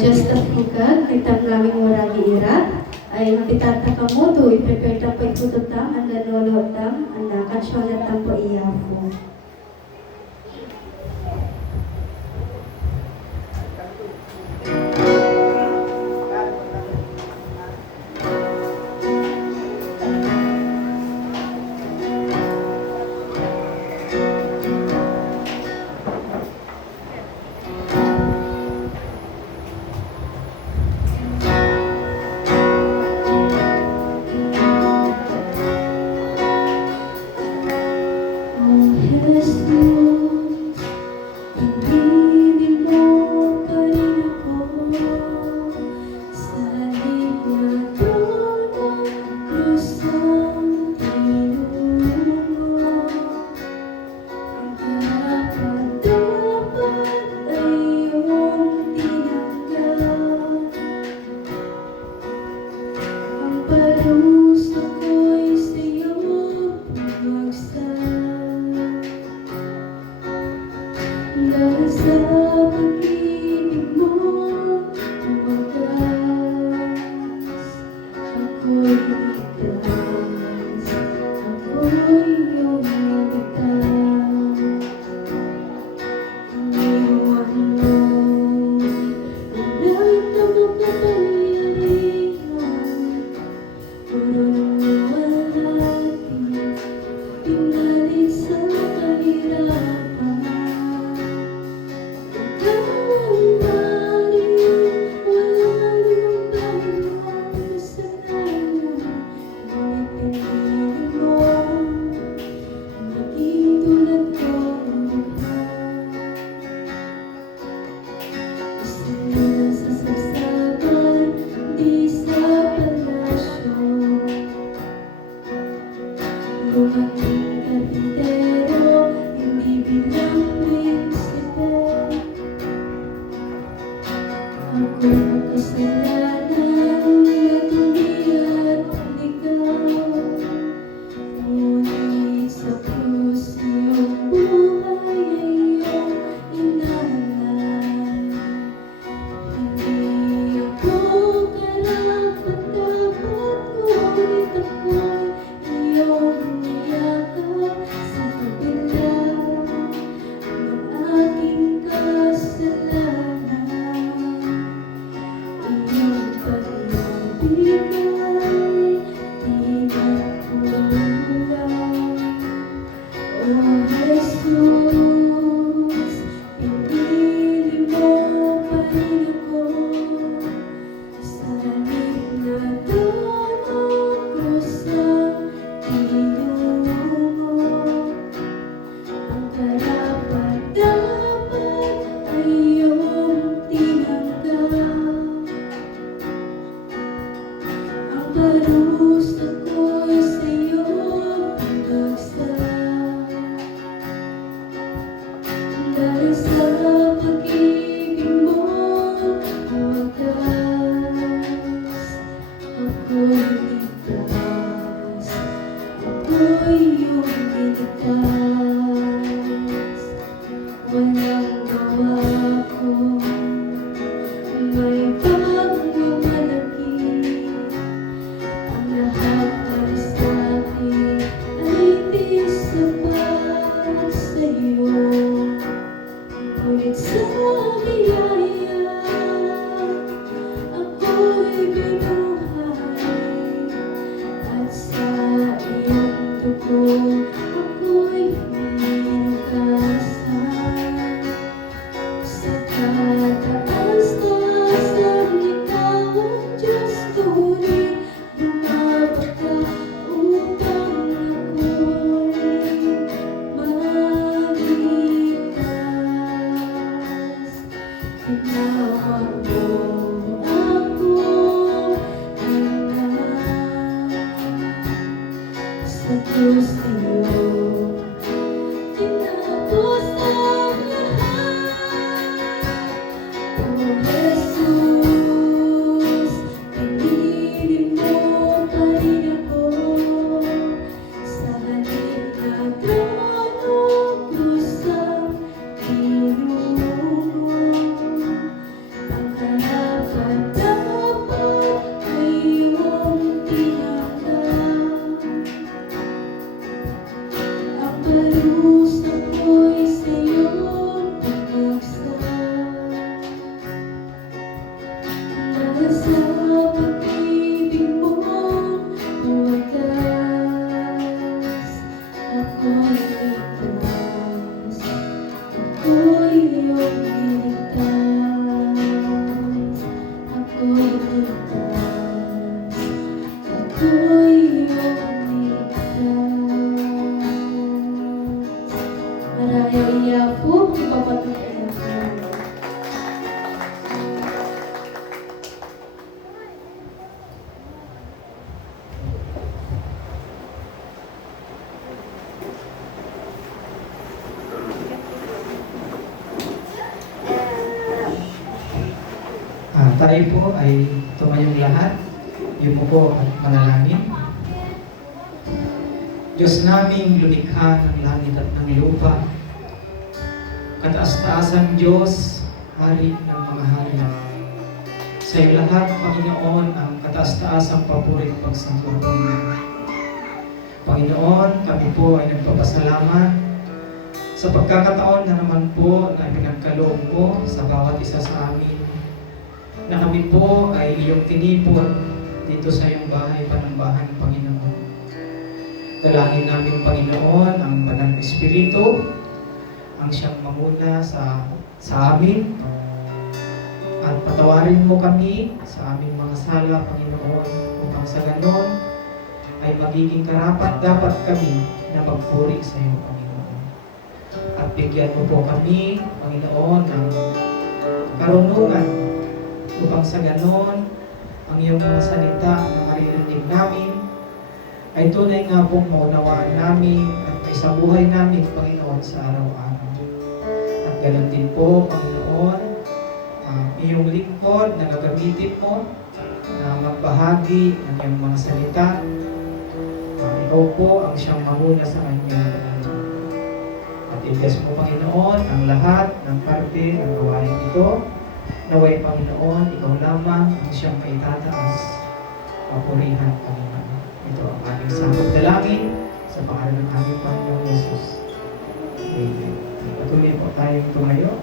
just a fugag, nagtamlaming waragi ira, ay mapitata ka mo, do i-prepare ta pa ikututam, ang nanolotam, ang nakansyonan tam po iyapo. Tayo po ay tumayong lahat. Yumuko at manalangin. Diyos naming lumikha ng langit at ng lupa, kataas-taasang Diyos, Hari ng mga hari. Sa iyo lahat, Panginoon, ang kataas-taasang papuri at pagsampurong. Panginoon, kami po ay nagpapasalamat sa pagkakataon na naman po na pinagkaloob mo sa bawat isa sa amin, na kami po ay iyong tinipon dito sa iyong bahay panambahan, Panginoon. Dalangin namin, Panginoon, ang Banal na Espiritu, ang siyang mamuna sa amin, at patawarin mo kami sa aming mga sala, Panginoon, upang sa ganon ay magiging karapat dapat kami na magpuri sa iyo, Panginoon. At bigyan mo po kami, Panginoon, ng karunungan upang sa ganon ang iyong mga salita na maririnig namin ay tunay nga pong maunawaan namin at may sa buhay namin, Panginoon, sa araw-araw. At ganoon din po, Panginoon, iyong lingkod na gagamitin mo na magbahagi ng iyong mga salita. Ikaw po ang siyang mamuna sa kanya. At iligtas mo, Panginoon, ang lahat ng parte ng gawain ito. Naway, Panginoon, ikaw lamang ang siyang maitataas. Papurihan, Panginoon. Ito ang ating sakop dalangin sa pangalan ng aming Panginoon Jesus. Amen. Patuloy po tayong tumayo.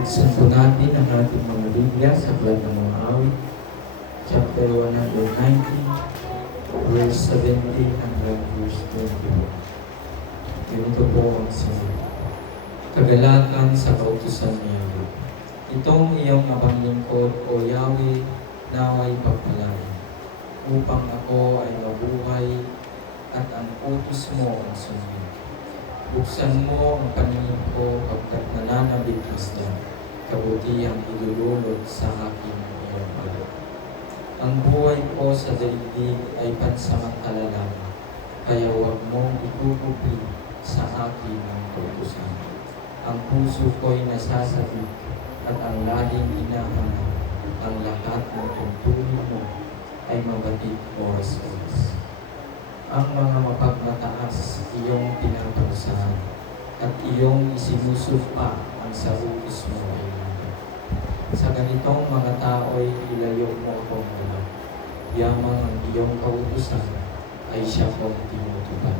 Buksan po natin ang ating mga Biblia sa Aklat ng mga Awit, chapter 190, verse 17 hanggang verse 21. Ganito po ang sabi. Kagalakan sa kautusan ni Yahweh. Itong iyong abang lingkod, O Yahweh, naway pagpalain, upang ako ay mabuhay at ang utos mo ang sundin. Buksan mo ang paningin ko pagkat nananabiglas niya, kabutihang ilululot sa aking iyong ulo. Ang buhay ko sa daigdig ay pansamantala lang, kaya huwag mong ikukupli sa akin ang kautusan. Ang puso ko'y nasasabik at ang laging hinahanap, ang lahat ng tuntunin mo ay mabatid oras-oras. Ang mga mapagmataas iyong pinaparusahan at iyong isinusupa ang sa utos mo ay langit. Sa ganitong mga tao'y ilayo mo akong mula. Yamang ang iyong kautusan ay siya kong tinutupad.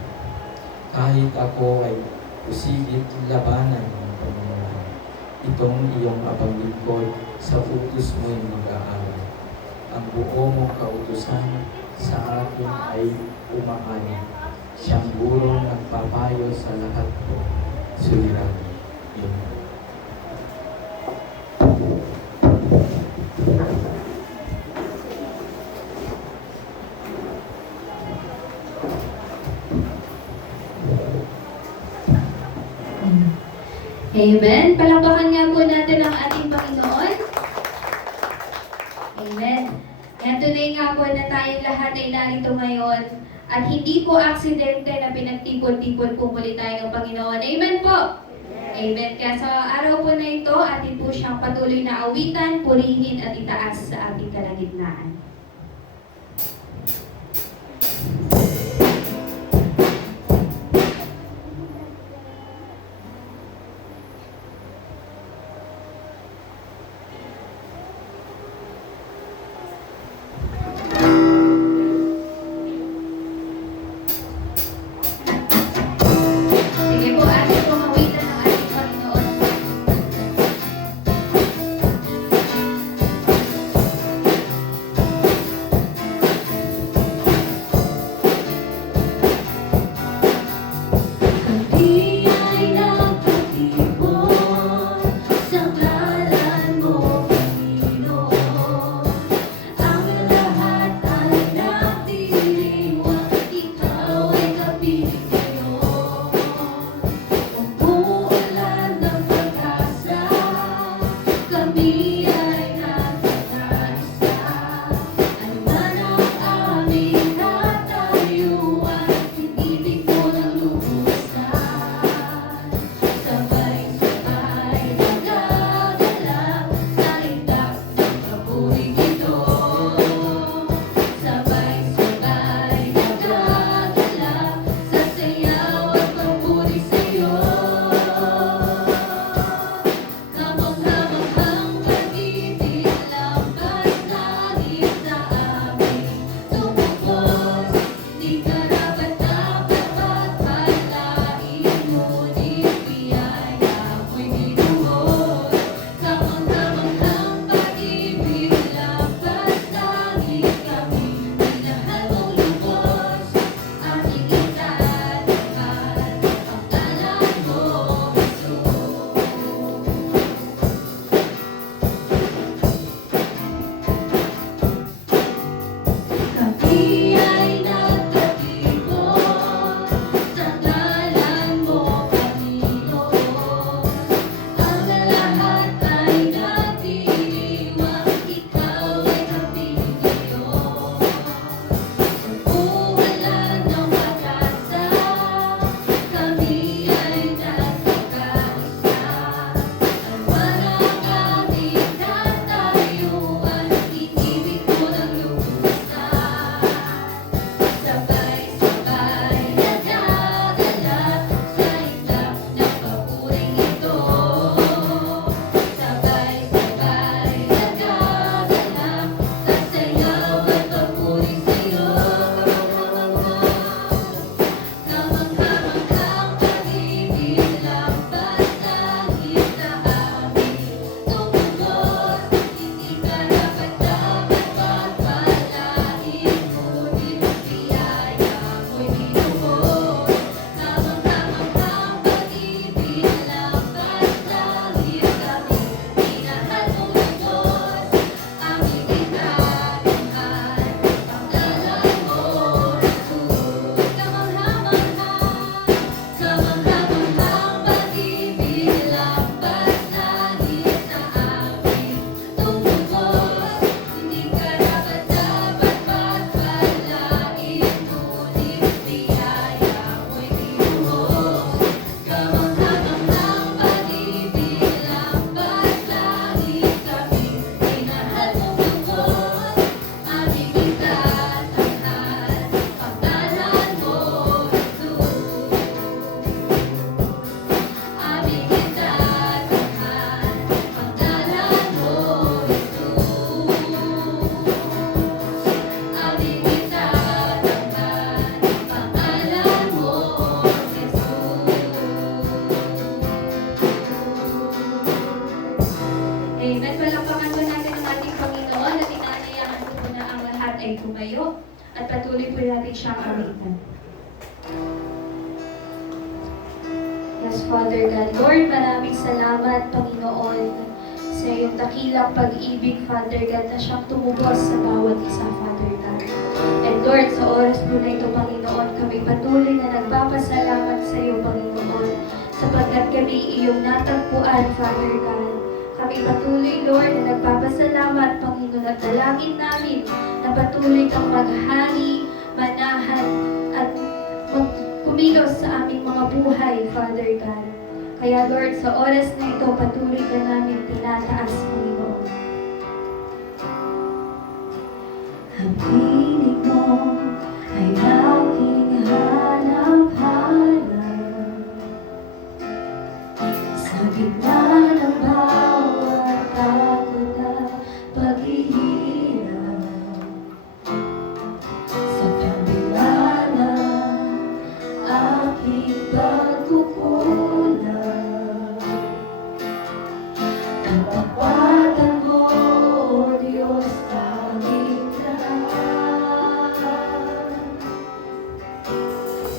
Kahit ako ay usigit labanan ng pamumuhay, itong iyong abang lingkod sa utos mo'y mag-aaral. Ang buo mong kautusan sa akin ay umaani. Siyang burong nagpapayo sa lahat ko. Suliranin. Amen. Amen. Palakpakan nga po natin ang ating Panginoon. Amen. Yan, tunay nga po na tayong lahat ay narito ngayon at hindi po aksidente na pinagtipon-tipon po muli tayo ng Panginoon. Amen po. Amen. Kaya sa araw po na ito, atin po siyang patuloy na awitan, purihin at itaas sa ating kalagitnaan. Sige po, atin po mawitan ang ating Panginoon. kawitan. Yes, Father God. Lord, maraming salamat, Panginoon, sa iyong dakilang pag-ibig, Father God, na siyang tumubos sa bawat isa, Father God. And Lord, sa oras po na ito, Panginoon, kami patuloy na nagpapasalamat sa iyo, Panginoon, sapagkat kami iyong natagpuan, Father God. Kami patuloy, Lord, na nagpapasalamat, Panginoon, at dalangin namin na patuloy kang maghari, manahan, at kumilos sa aming mga buhay, Father God. Kaya Lord, sa oras na ito, patuloy ka namin tinataas, Panginoon. Ang pinig mo ay aking hanap-hanap sa gitna ng bawat takot at paghihirap. Sa kabila ng aking pagkukulang, katakwatan mo, O Diyos, tanging lahat.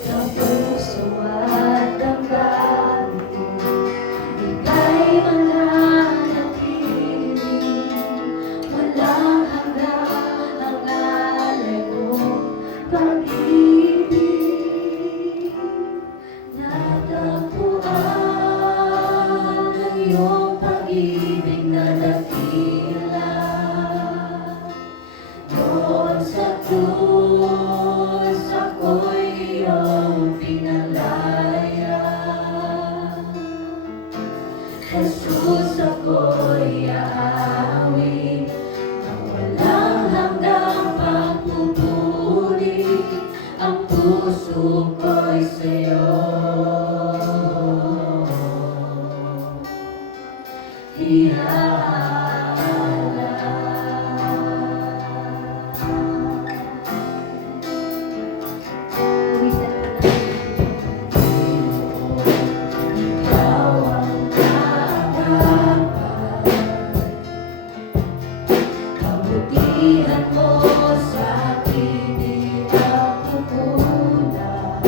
Sa puso at damdamin, ika'y mananatili. Walang hanggan ang alay mong pag-ibig. Natagpuan ang iyong pag-ibig na dakila. Doon sa krus, ako'y iyong pinalaya. Jesus, ako'y aawit ng walang hanggang pagpupuri. Ang puso ko'y sa'yo Ikaw ang kagapal, kabutihan mo sa akin di magkukulang.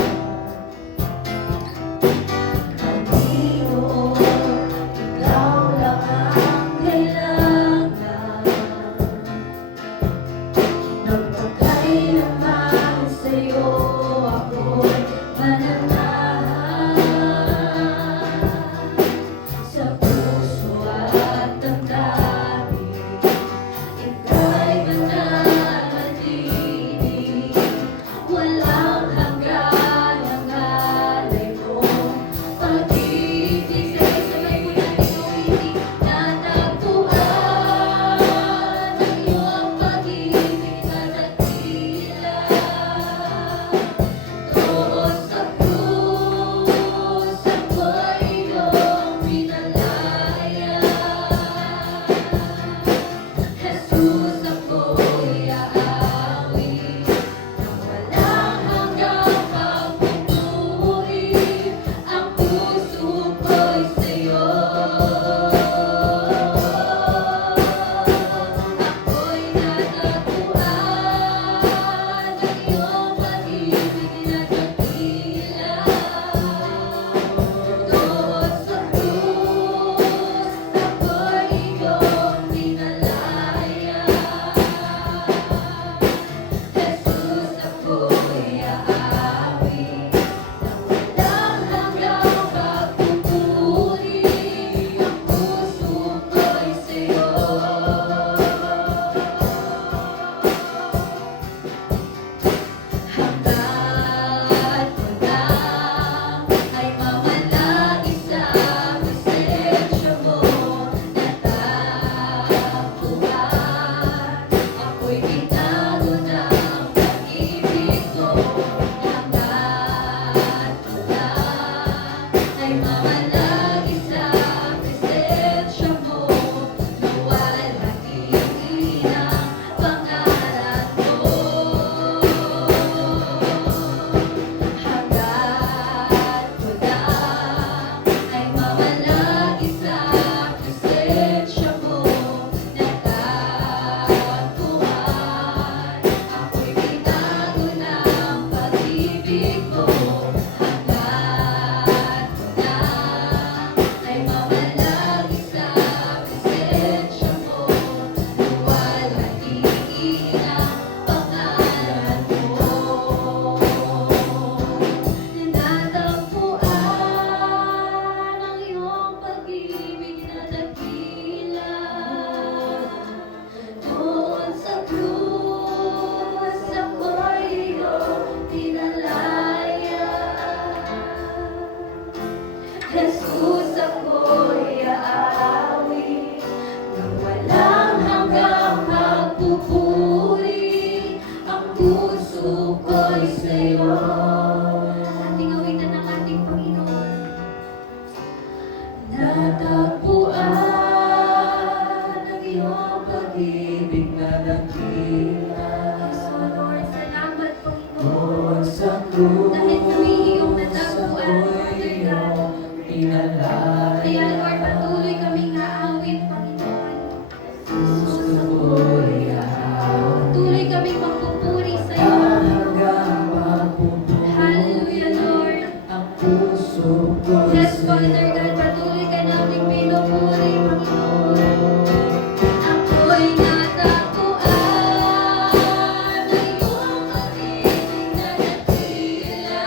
Dahil kami iyong natagpuan, Father God. Kaya Lord, patuloy kaming aawit, Panginoon. Patuloy kaming magpupuri sa iyo. Hallelujah, Lord. Yes, Father God, patuloy ka naming pinupuri, Panginoon. Ako'y natagpuan na iyong pag-ibig na dakila.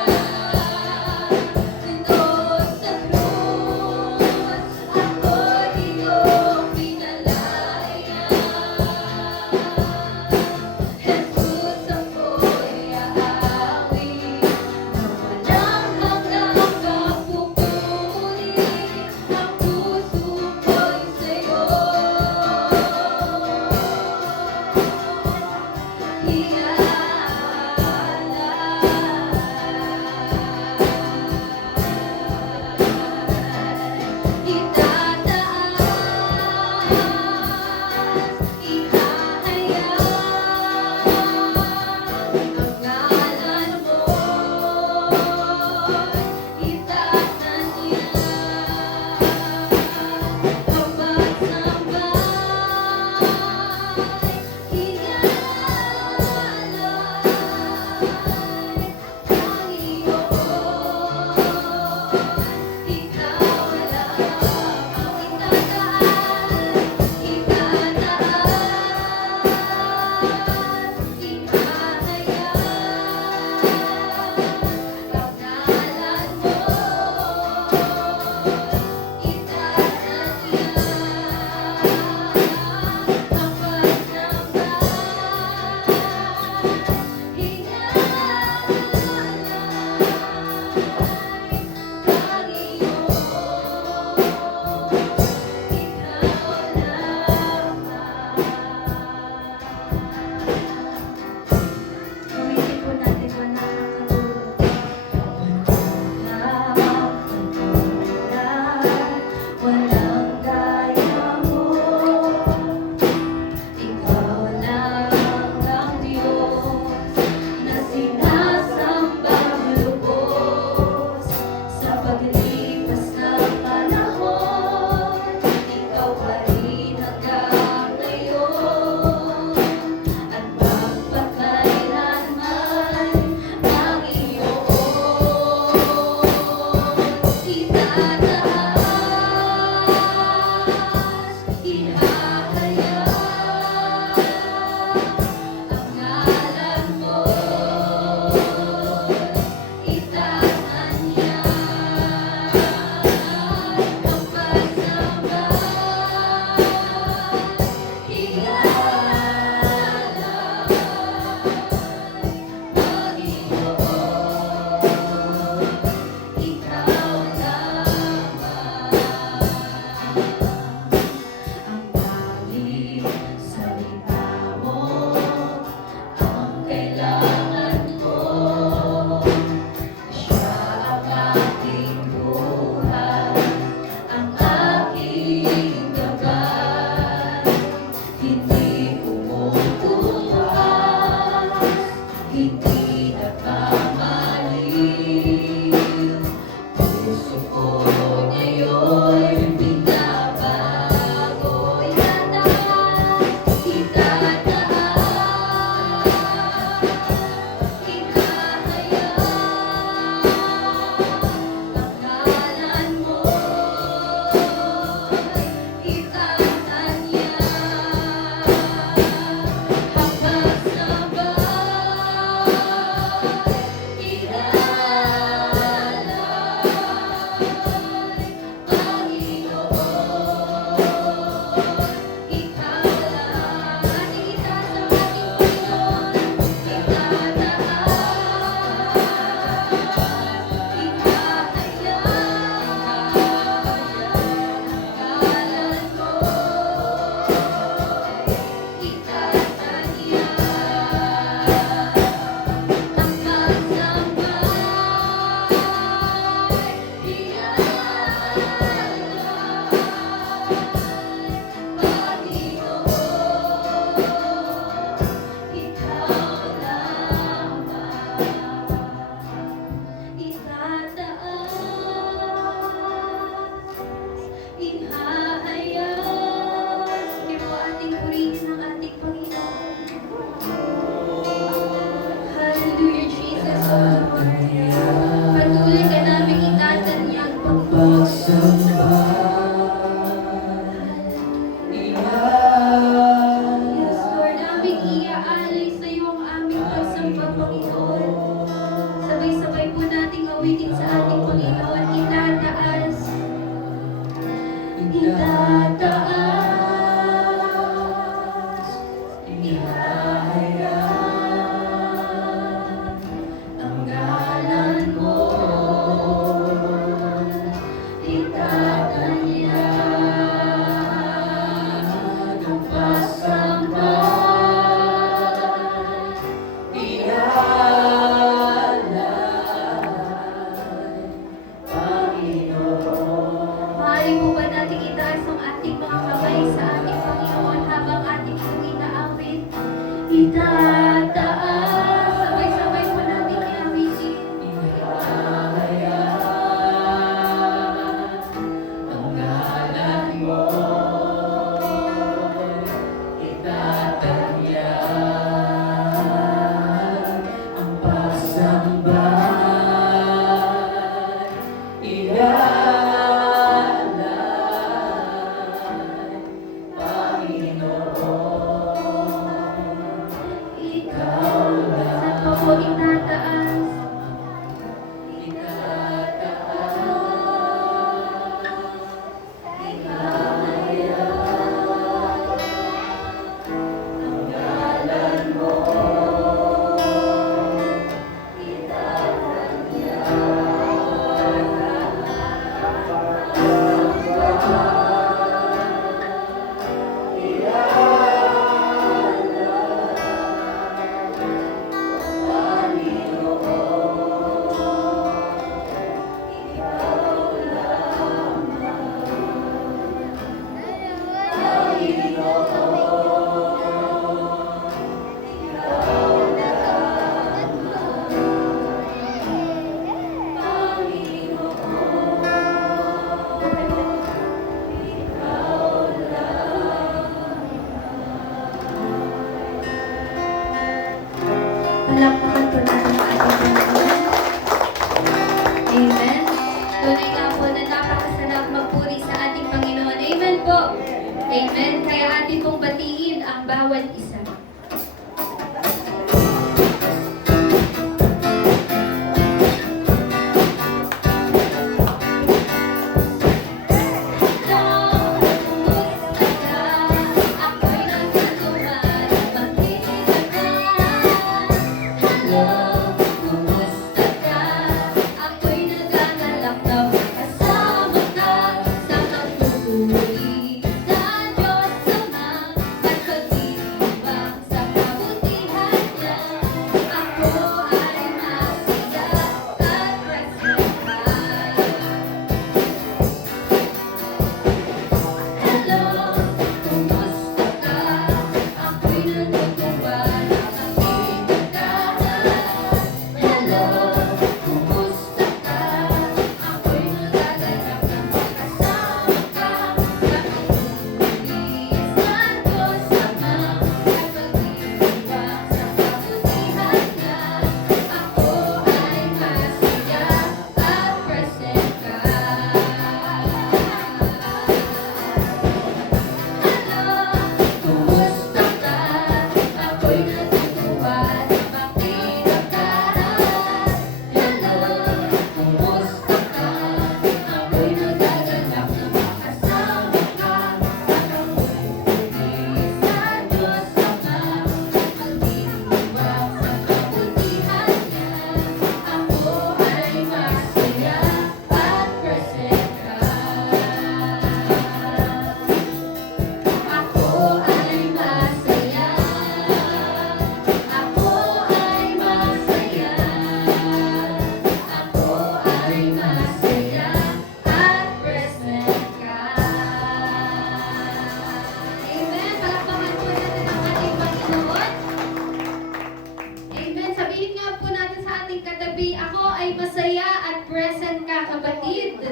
ay masaya at present ka, kapatid?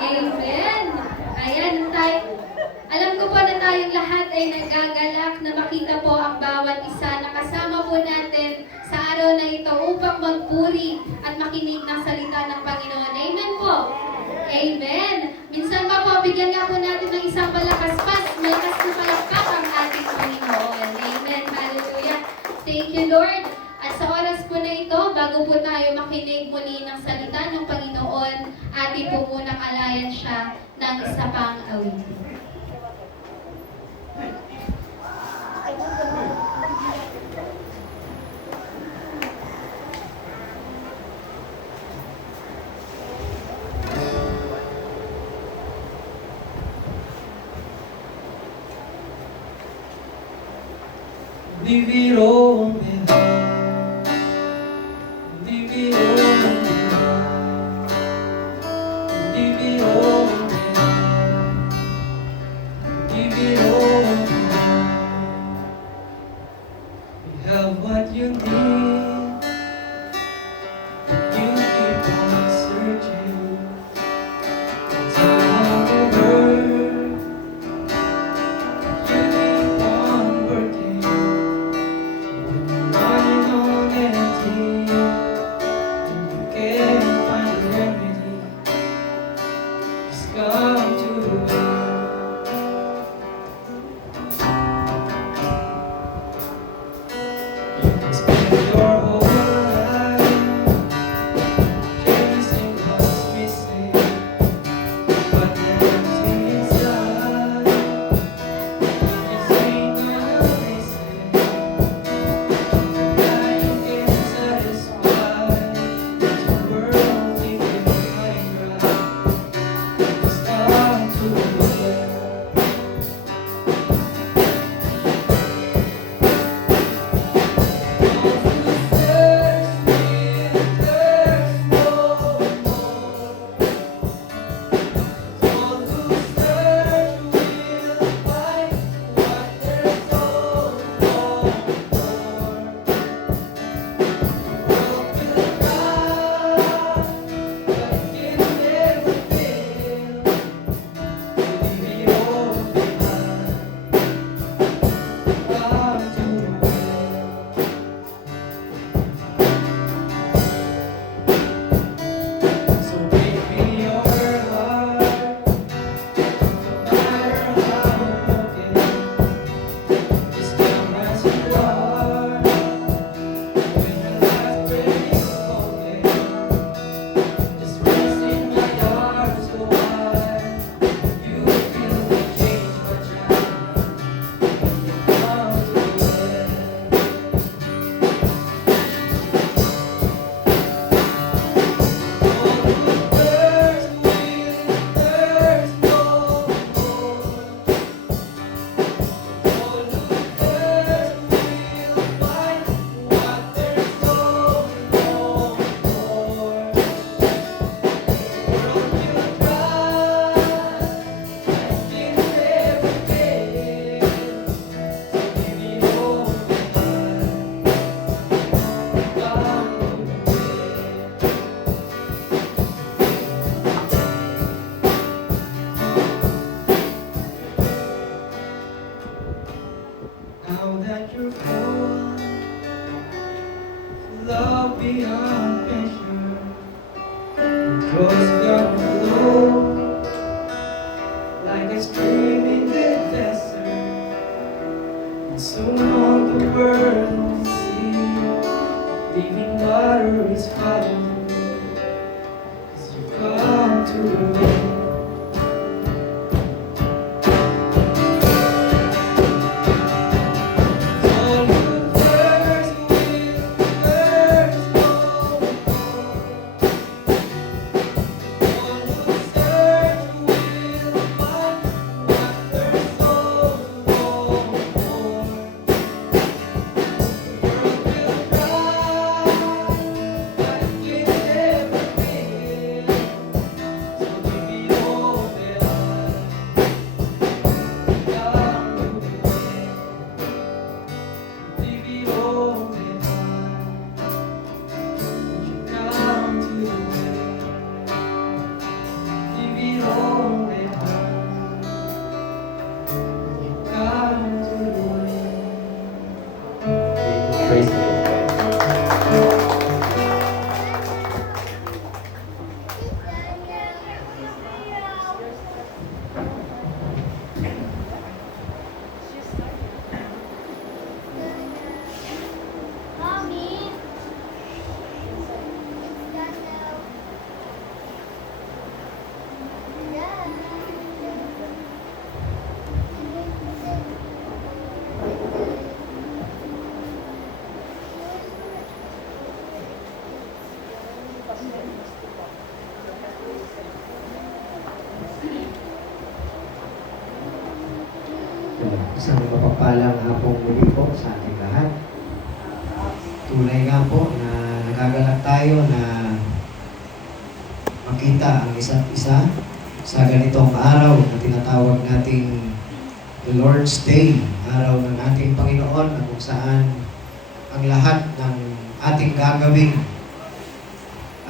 Amen. Ayan, alam ko po na tayong lahat ay nagagalak na makita po ang bawat isa na kasama po natin sa araw na ito upang magpuri at makinig ng salita ng Panginoon. Amen po. Amen. Minsan pa po, bigyan nga po natin ng isang palakaspas. Malakas na palakpak ang ating Panginoon. Amen. Hallelujah. Thank you, Lord. At sa oras po na ito, bago po tayo makinig muli ng salita ng Panginoon, atin po munang alayan siya ng isa pang awitin. Vivirò vivirò vivirò vivirò you have what you need, you keep on searching all over, you keep on working. Running on empty, you can't find a remedy. Just come to the well. You can spend your whole life chasing what's missing, but empty inside. You ain't gonna listen. Now that you're full, love beyond measure, joy's gonna flow like a stream in the desert, and soon all the world will see living water is following, 'cause you've come to the well. All Isang mapagpalang hapong muli po sa ating lahat. Tunay nga po na nagagalak tayo na makita ang isa't isa sa ganitong araw na tinatawag nating the Lord's Day, araw ng ating Panginoon na kung saan ang lahat ng ating gagawin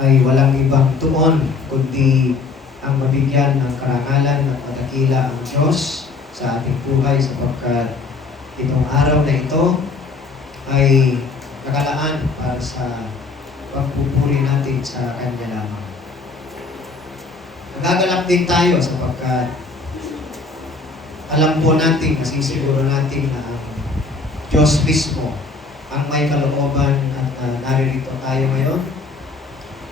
ay walang ibang tuon kundi ang mabigyan ng karangalan at madakila ang Diyos sa ating buhay sapagkat itong araw na ito ay nakalaan para sa pagpupuri natin sa Kanya lamang. Nagagalak din tayo sapagkat alam po natin, masisiguro natin na ang Diyos mismo ang may kalooban at naririto tayo ngayon.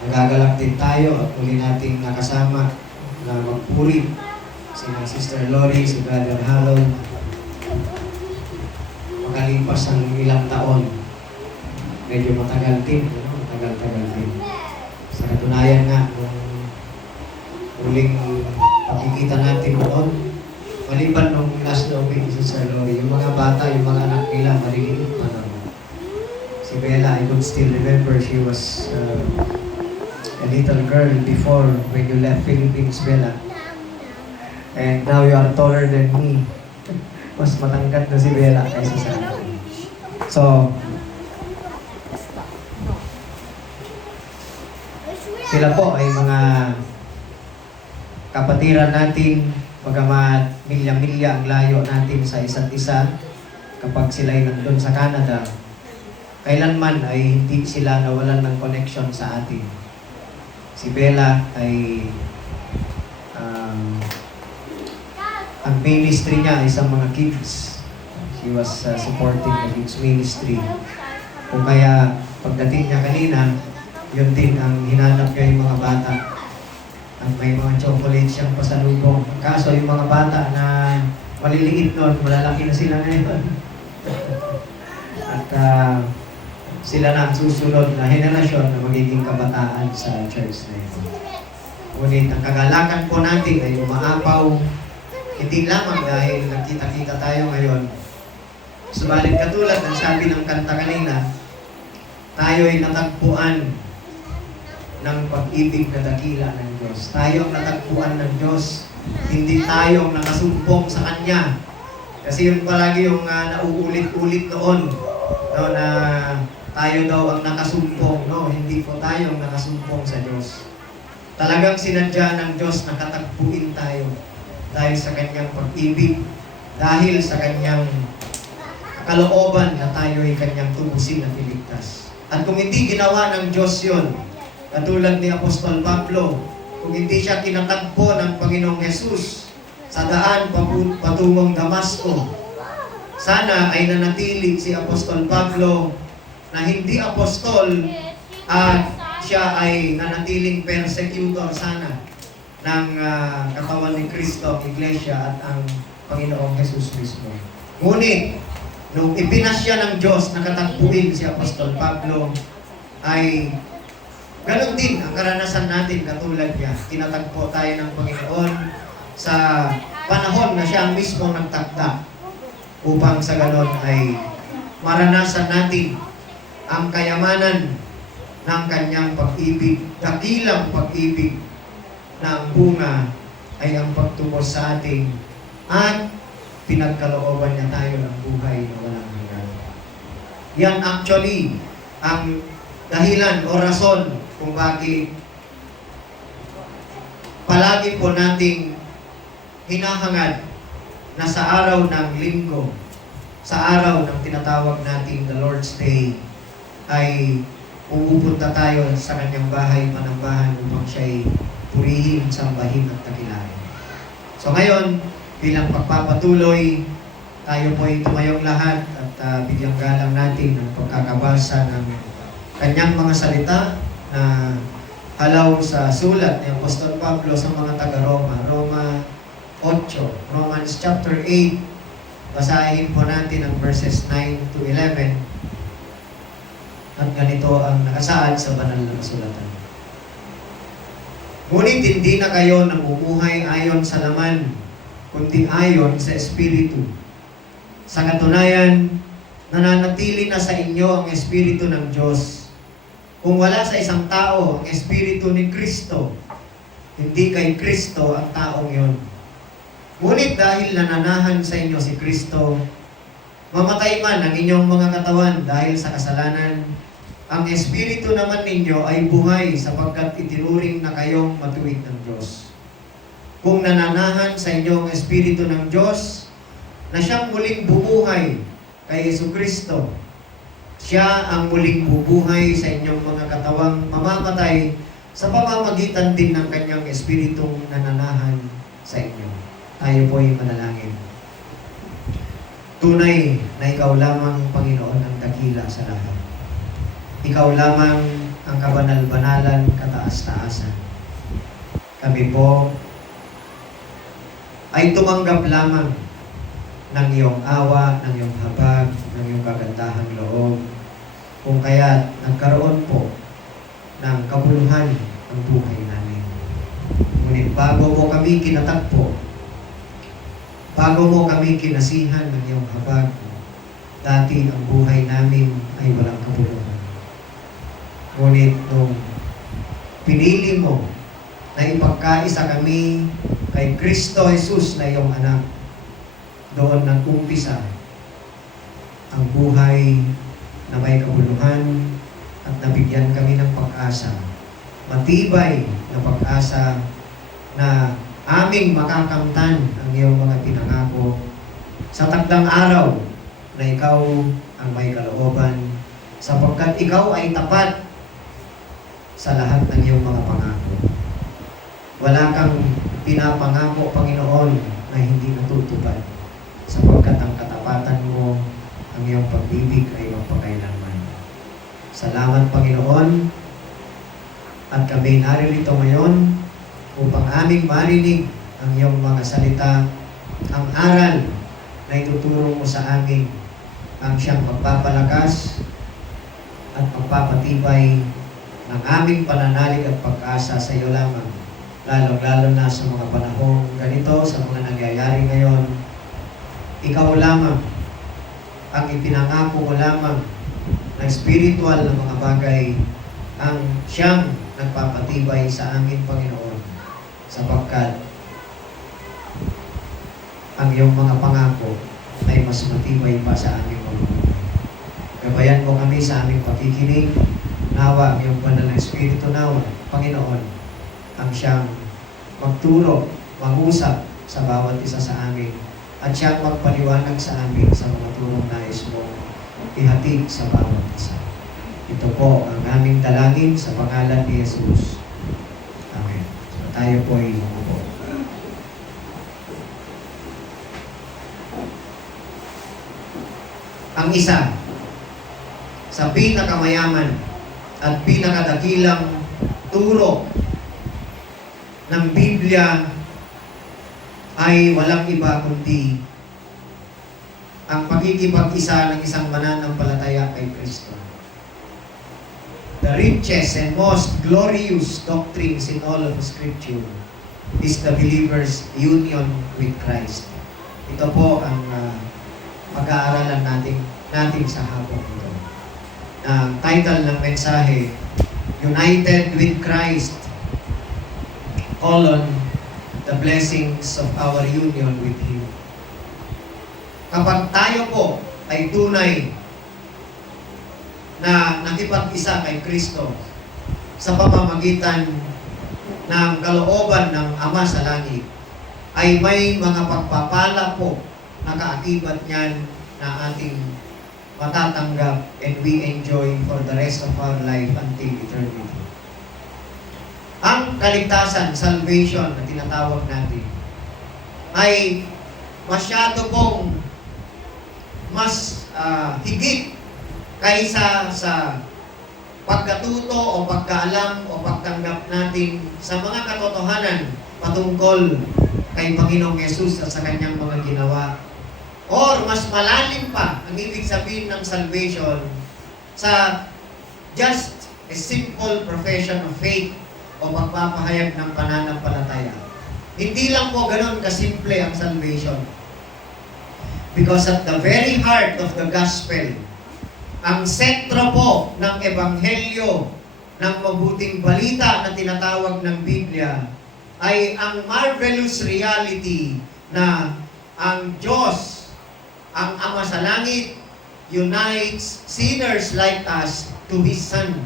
Nagagalak din tayo at muli nating nakasama na magpuri sina Sister Lori, si Brother Harold. Makalipas ang ilang taon, medyo matagal din, matagal-tagal din. Sa katunayan nga, nung huling pakikita natin noon, maliban nung last na uwi si Sister Lori, yung mga bata, yung mga anak nila, maliliit pa naman. Si Bella, I could still remember, she was a little girl before when you left Philippines, Bella. And now you are taller than me. Mas matangkad na si Bella kaysa sa akin. So, sila po ay mga kapatiran natin, bagamat milya-milya ang layo natin sa isa't isa. Kapag sila ay nandun sa Canada, kailanman ay hindi sila nawalan ng connection sa atin. Si Bella ay ang ministry niya ay sa mga kids. She was supporting the kids ministry. Kung kaya pagdating niya kanina, yun din ang hinanap niya yung mga bata. At may mga chocolate siyang pasalubong. Kaso yung mga bata na maliliit noon, malalaki na sila ngayon. At sila na ang susunod na henerasyon na magiging kabataan sa church na ito. Ngunit ang kagalakan po natin ay umaapaw, hindi lamang dahil nagkita-kita tayo ngayon. Subalit katulad ng sabi ng kanta kanina, tayo ay natagpuan ng pag-ibig na dakila ng Diyos. Tayo ang natagpuan ng Diyos, hindi tayo ang nakasumpong sa Kanya. Kasi yun palagi yung nauulit-ulit noon, no, na tayo daw ang nakasumpong, no? Hindi po tayo ang nakasumpong sa Diyos. Talagang sinadya ng Diyos na katagpuin tayo dahil sa Kanyang pag-ibig, dahil sa Kanyang kalooban na tayo ay Kanyang tubusin at iligtas. At kung hindi ginawa ng Diyos yun, katulad ni Apostol Pablo, kung hindi siya kinatagpo ng Panginoong Jesus sa daan patungong Damasco, sana ay nanatili si Apostol Pablo na hindi apostol at siya ay nanatiling persecutor sana ng katawan ni Kristo, ang Iglesia at ang Panginoong Jesus mismo. Ngunit, nung ipinasya ng Diyos na katagpuin si Apostol Pablo, ay ganon din ang karanasan natin katulad niya. Tinatagpo tayo ng Panginoon sa panahon na siya mismo nagtakda upang sa ganon ay maranasan natin ang kayamanan ng Kanyang pag-ibig, dakilang pag-ibig na ang bunga ay ang pagtubos sa ating at pinagkalooban niya tayo ng buhay na walang hanggan. Yan actually ang dahilan o rason kung bakit palagi po nating hinahangad na sa araw ng linggo, sa araw ng tinatawag nating the Lord's Day, ay pupunta tayo sa Kanyang bahay manambahan upang siya'y purihin, sambahin at dakilain. So ngayon, bilang pagpapatuloy, tayo po ay tumayong lahat at bigyang galang natin ang pagkakabasa ng Kanyang mga salita na halaw sa sulat ni Apostol Pablo sa mga taga-Roma, Roma 8, Romans chapter 8. Basahin po natin ang verses 9 to 11. At ganito ang nakasaad sa banal na kasulatan. Ngunit hindi na kayo namumuhay ayon sa laman, kundi ayon sa Espiritu. Sa katunayan, nananatili na sa inyo ang Espiritu ng Diyos. Kung wala sa isang tao ang Espiritu ni Kristo, hindi kay Kristo ang taong yon. Ngunit dahil nananahan sa inyo si Kristo, mamatay man ang inyong mga katawan dahil sa kasalanan, ang Espiritu naman ninyo ay buhay sapagkat itinuring na kayong matuwid ng Diyos. Kung nananahan sa inyo ang Espiritu ng Diyos, na siyang muling bumuhay kay Jesucristo, siya ang muling bubuhay sa inyong mga katawang mamamatay sa pamamagitan din ng kanyang Espiritong nananahan sa inyo. Tayo po'y manalangin. Tunay na ikaw lamang, Panginoon, ang dakila sa lahat. Ikaw lamang ang kabanal-banalan, kataas-taasan. Kami po ay tumanggap lamang ng iyong awa, ng iyong habag, ng iyong kagandahang loob. Kung kaya nagkaroon po ng kabuluhan ang buhay namin. Ngunit bago mo kami kinatagpo, bago mo kami kinasihan ng iyong habag, dati ang buhay namin ay walang kabuluhan. Ngunit nung pinili mo na ipagkaisa kami kay Kristo Jesus na iyong anak, doon nag-umpisa ang buhay na may kabuluhan at nabigyan kami ng pag-asa. Matibay na pag-asa na aming makakamtan ang iyong mga pinangako sa takdang araw na ikaw ang may kalooban sapagkat ikaw ay tapat sa lahat ng iyong mga pangako. Wala kang pinapangako, Panginoon, na hindi natutupad sapagkat ang katapatan mo, ang iyong pag-ibig ay magpakailanman. Salamat, Panginoon, at kami naririto ngayon upang aming marinig ang iyong mga salita, ang aral na ituturo mo sa amin, ang siyang magpapalakas at magpapatibay ng aming pananalig at pag-asa sa iyo lamang, lalong-lalo na sa mga panahong ganito, sa mga nangyayari ngayon. Ikaw lamang ang ipinangako mo lamang na spiritual na mga bagay ang siyang nagpapatibay sa amin, Panginoon, sapagkat ang iyong mga pangako ay mas matibay pa sa aming pamumuhay. Gabayan mo kami sa aming pakikinig, nawa ang iyong banal na Espiritu nawa, Panginoon, ang siyang magturo, mag-usap sa bawat isa sa amin, at siyang magpaliwanag sa amin sa mga turong nais mo ihatid sa bawat isa. Ito po ang aming dalangin sa pangalan ni Jesus. Amen. So tayo po ay umupo. Ang isa sa pinakamayaman at pinakadakilang turo ng Biblia ay walang iba kundi ang pagkikipag-isa ng isang mananampalataya kay Kristo. The richest and most glorious doctrines in all of Scripture is the believer's union with Christ. Ito po ang pag-aaralan natin sa hapon ito. Ang title ng mensahe, United with Christ, the blessings of our union with Him. Kapag tayo po ay tunay na nakipag-isa kay Kristo sa pamamagitan ng kalooban ng Ama sa langit, ay may mga pagpapala po na kaakibat niyan na ating matatanggap and we enjoy for the rest of our life until eternity. Ang kaligtasan, salvation na tinatawag natin, ay masyado pong mas higit kaysa sa pagkatuto o pagkaalam o pagtanggap natin sa mga katotohanan patungkol kay Panginoong Yesus at sa kanyang mga ginawa. Or mas malalim pa ang ibig sabihin ng salvation sa just a simple profession of faith o magpapahayag ng pananampalataya. Hindi lang po ganun kasimple ang salvation. Because at the very heart of the gospel, ang sentro po ng ebanghelyo ng mabuting balita na tinatawag ng Biblia ay ang marvelous reality na ang Diyos, ang Ama sa Langit, unites sinners like us to His Son.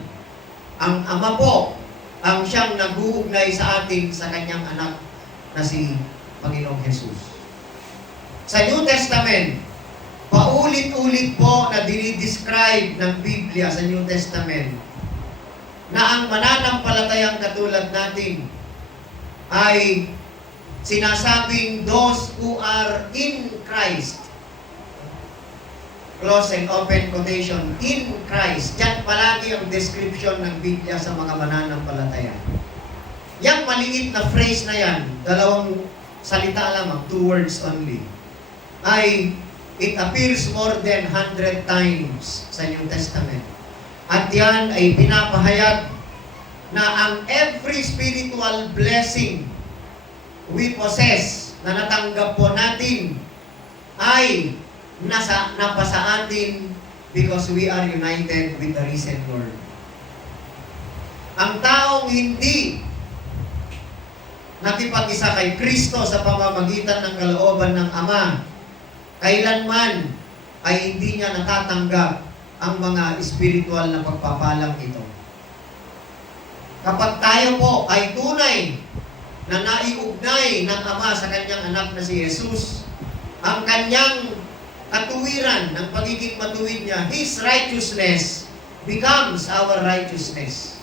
Ang Ama po ang siyang nag-uugnay sa atin sa kanyang anak na si Panginoong Jesus. Sa New Testament, paulit-ulit po na dinidescribe ng Biblia sa New Testament na ang mananampalatayang katulad natin ay sinasabing those who are in Christ. Close and open quotation, in Christ. Diyan palagi ang description ng Biblia sa mga mananampalataya. Yang maliit na phrase na yan, 2 salita lamang, 2 words only, ay it appears more than 100 times sa New Testament. At yan ay pinapahayag na ang every spiritual blessing we possess na natanggap po natin ay napasa atin because we are united with the risen Lord. Ang taong hindi nakipag-isa kay Kristo sa pamamagitan ng kalooban ng Ama, kailanman ay hindi niya natatanggap ang mga spiritual na pagpapalang ito. Kapag tayo po ay tunay na naiugnay ng Ama sa kanyang anak na si Jesus, ang kanyang katuwiran ng pagiging matuwid niya, His righteousness becomes our righteousness.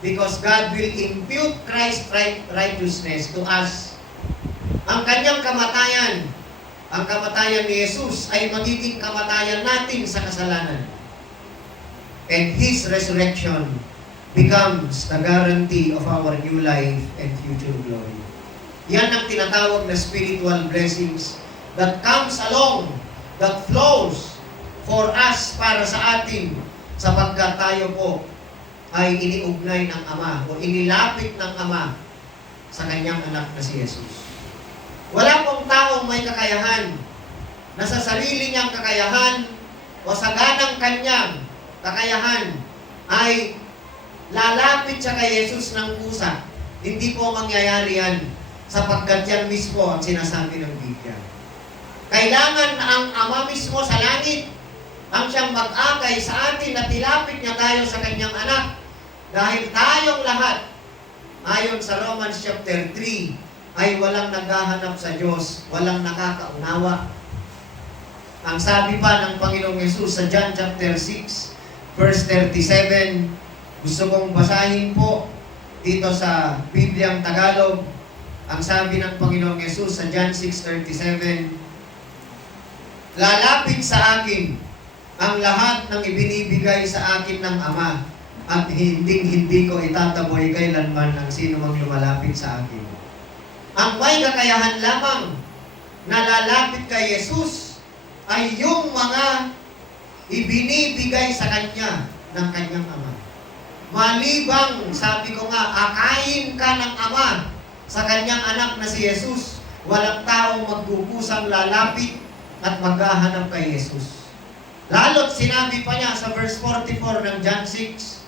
Because God will impute Christ's righteousness to us. Ang kanyang kamatayan, ang kamatayan ni Jesus ay magiging kamatayan natin sa kasalanan. And His resurrection becomes the guarantee of our new life and future glory. Yan ang tinatawag na spiritual blessings that comes along, that flows for us, para sa atin, sapagkat tayo po ay iniugnay ng Ama o inilapit ng Ama sa kanyang anak na si Jesus. Wala pong taong may kakayahan na sa sarili niyang kakayahan o sa ganang kanyang kakayahan ay lalapit siya kay Jesus ng kusa. Hindi po mangyayari yan sapagkat yan mismo ang sinasabi ng Biblia. Kailangan na ang Ama mismo sa langit ang siyang mag-akay sa atin at ilapit niya tayo sa kanyang anak. Dahil tayong lahat, ayon sa Romans chapter 3, ay walang naghahanap sa Diyos, walang nakakaunawa. Ang sabi pa ng Panginoong Yesus sa John chapter 6, verse 37, gusto kong basahin po dito sa Bibliang Tagalog. Ang sabi ng Panginoong Yesus sa John 6:37, lalapit sa akin ang lahat ng ibinibigay sa akin ng Ama, at hindi ko itataboy kailanman ang sino mang lumalapit sa akin. Ang may kakayahan lamang na lalapit kay Jesus ay yung mga ibinibigay sa Kanya ng Kanyang Ama. Malibang, sabi ko nga, akayin ka ng Ama sa Kanyang anak na si Jesus, walang taong magkukusang lalapit at maghahanap kay Jesus. Lalo't sinabi pa niya sa verse 44 ng John 6,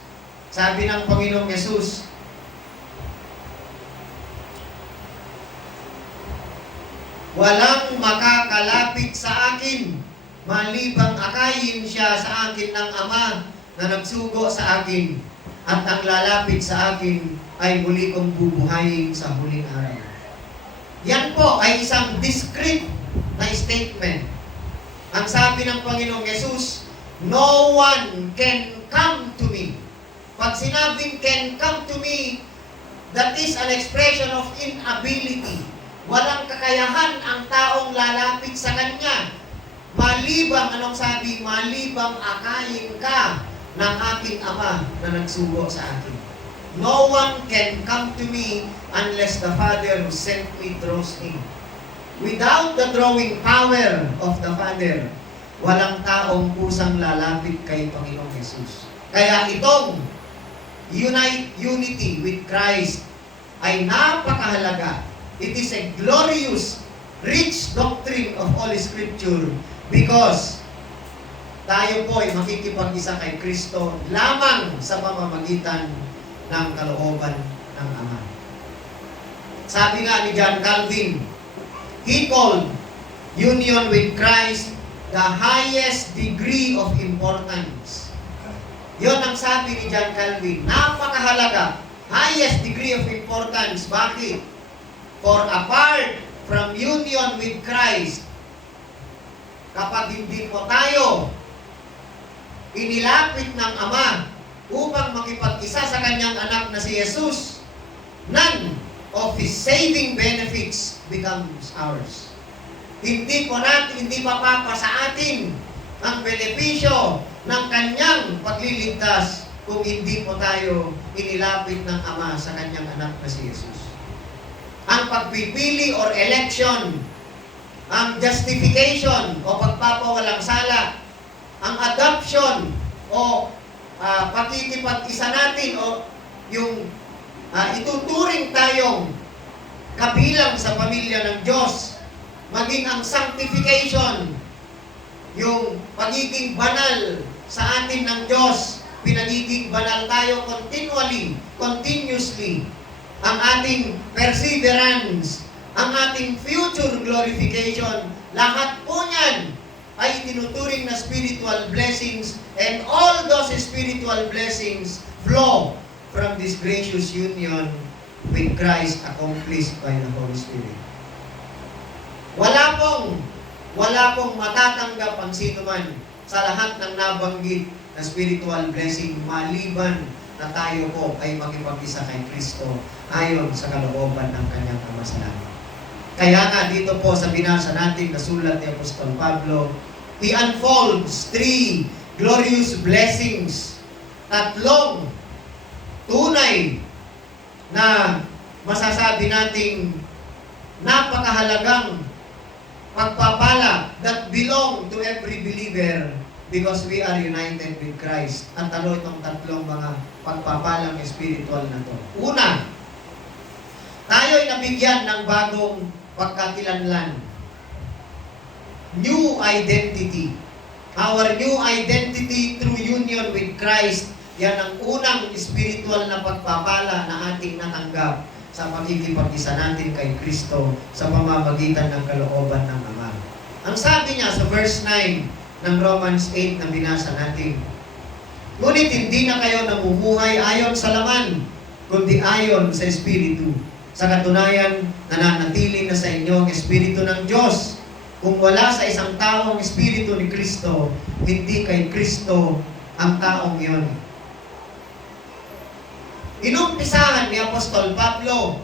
sabi ng Panginoong Yesus, walang makakalapit sa akin, malibang akayin siya sa akin ng Ama na nagsugo sa akin, at ang lalapit sa akin ay muli kong bubuhayin sa huling araw. Yan po ay isang discrete na statement. Ang sabi ng Panginoong Yesus, no one can come to me. Pag sinabing can come to me, that is an expression of inability. Walang kakayahan ang taong lalapit sa Kanya. Malibang, anong sabi? Malibang akayin ka ng aking Ama na nagsugo sa akin. No one can come to me unless the Father who sent me draws him. Without the drawing power of the Father, walang taong kusang lalapit kay Panginoong Yesus. Kaya itong unity with Christ ay napakahalaga. It is a glorious rich doctrine of Holy Scripture because tayo po ay makikipag-isa kay Kristo lamang sa pamamagitan ng kalooban ng Ama. Sabi nga ni John Calvin, he called union with Christ the highest degree of importance. Yon ang sabi ni John Calvin, napakahalaga, highest degree of importance. Bakit? For apart from union with Christ, kapag hindi po tayo inilapit ng Ama upang makipag-isa sa kanyang anak na si Jesus, none of His saving benefits becomes ours. Hindi papapa sa atin ang benepisyo ng kanyang pagliligtas kung hindi po tayo inilapit ng Ama sa kanyang anak na si Jesus. Ang pagpipili or election, ang justification o pagpapawalang sala, ang adoption o pakikipag-isa natin o yung ituturing tayong kabilang sa pamilya ng Diyos, maging ang sanctification, yung pagiging banal sa atin ng Diyos, pinagiging banal tayo continuously, ang ating perseverance, ang ating future glorification, lahat po niyan ay tinuturing na spiritual blessings, and all those spiritual blessings flow from this gracious union with Christ accomplished by the Holy Spirit. Wala pong matatanggap ang sino man sa lahat ng nabanggit na spiritual blessing maliban na tayo po ay makipag-isa kay Kristo ayon sa kalooban ng kanyang Ama sa langit. Kaya nga dito po sa binasa natin na sulat ni Apostol Pablo, he unfolds 3 glorious blessings, 3 tunay na masasabi nating napakahalagang pagpapala that belong to every believer because we are united with Christ. At ano itong 3 mga pagpapalang spiritual na to? Una, tayo ay nabigyan ng bagong pagkakilanlan. New identity. Our new identity through union with Christ. Yan ang unang spiritual na pagpapala na ating natanggap sa pagkikipag-isa natin kay Kristo sa pamamagitan ng kalooban ng Ama. Ang sabi niya sa verse 9 ng Romans 8 na binasa natin, ngunit hindi na kayo namumuhay ayon sa laman, kundi ayon sa Espiritu. Sa katunayan, nananatili na sa inyo ang Espiritu ng Diyos. Kung wala sa isang tao ang Espiritu ni Kristo, hindi kay Kristo ang taong iyon. Inumpisahan ni Apostol Pablo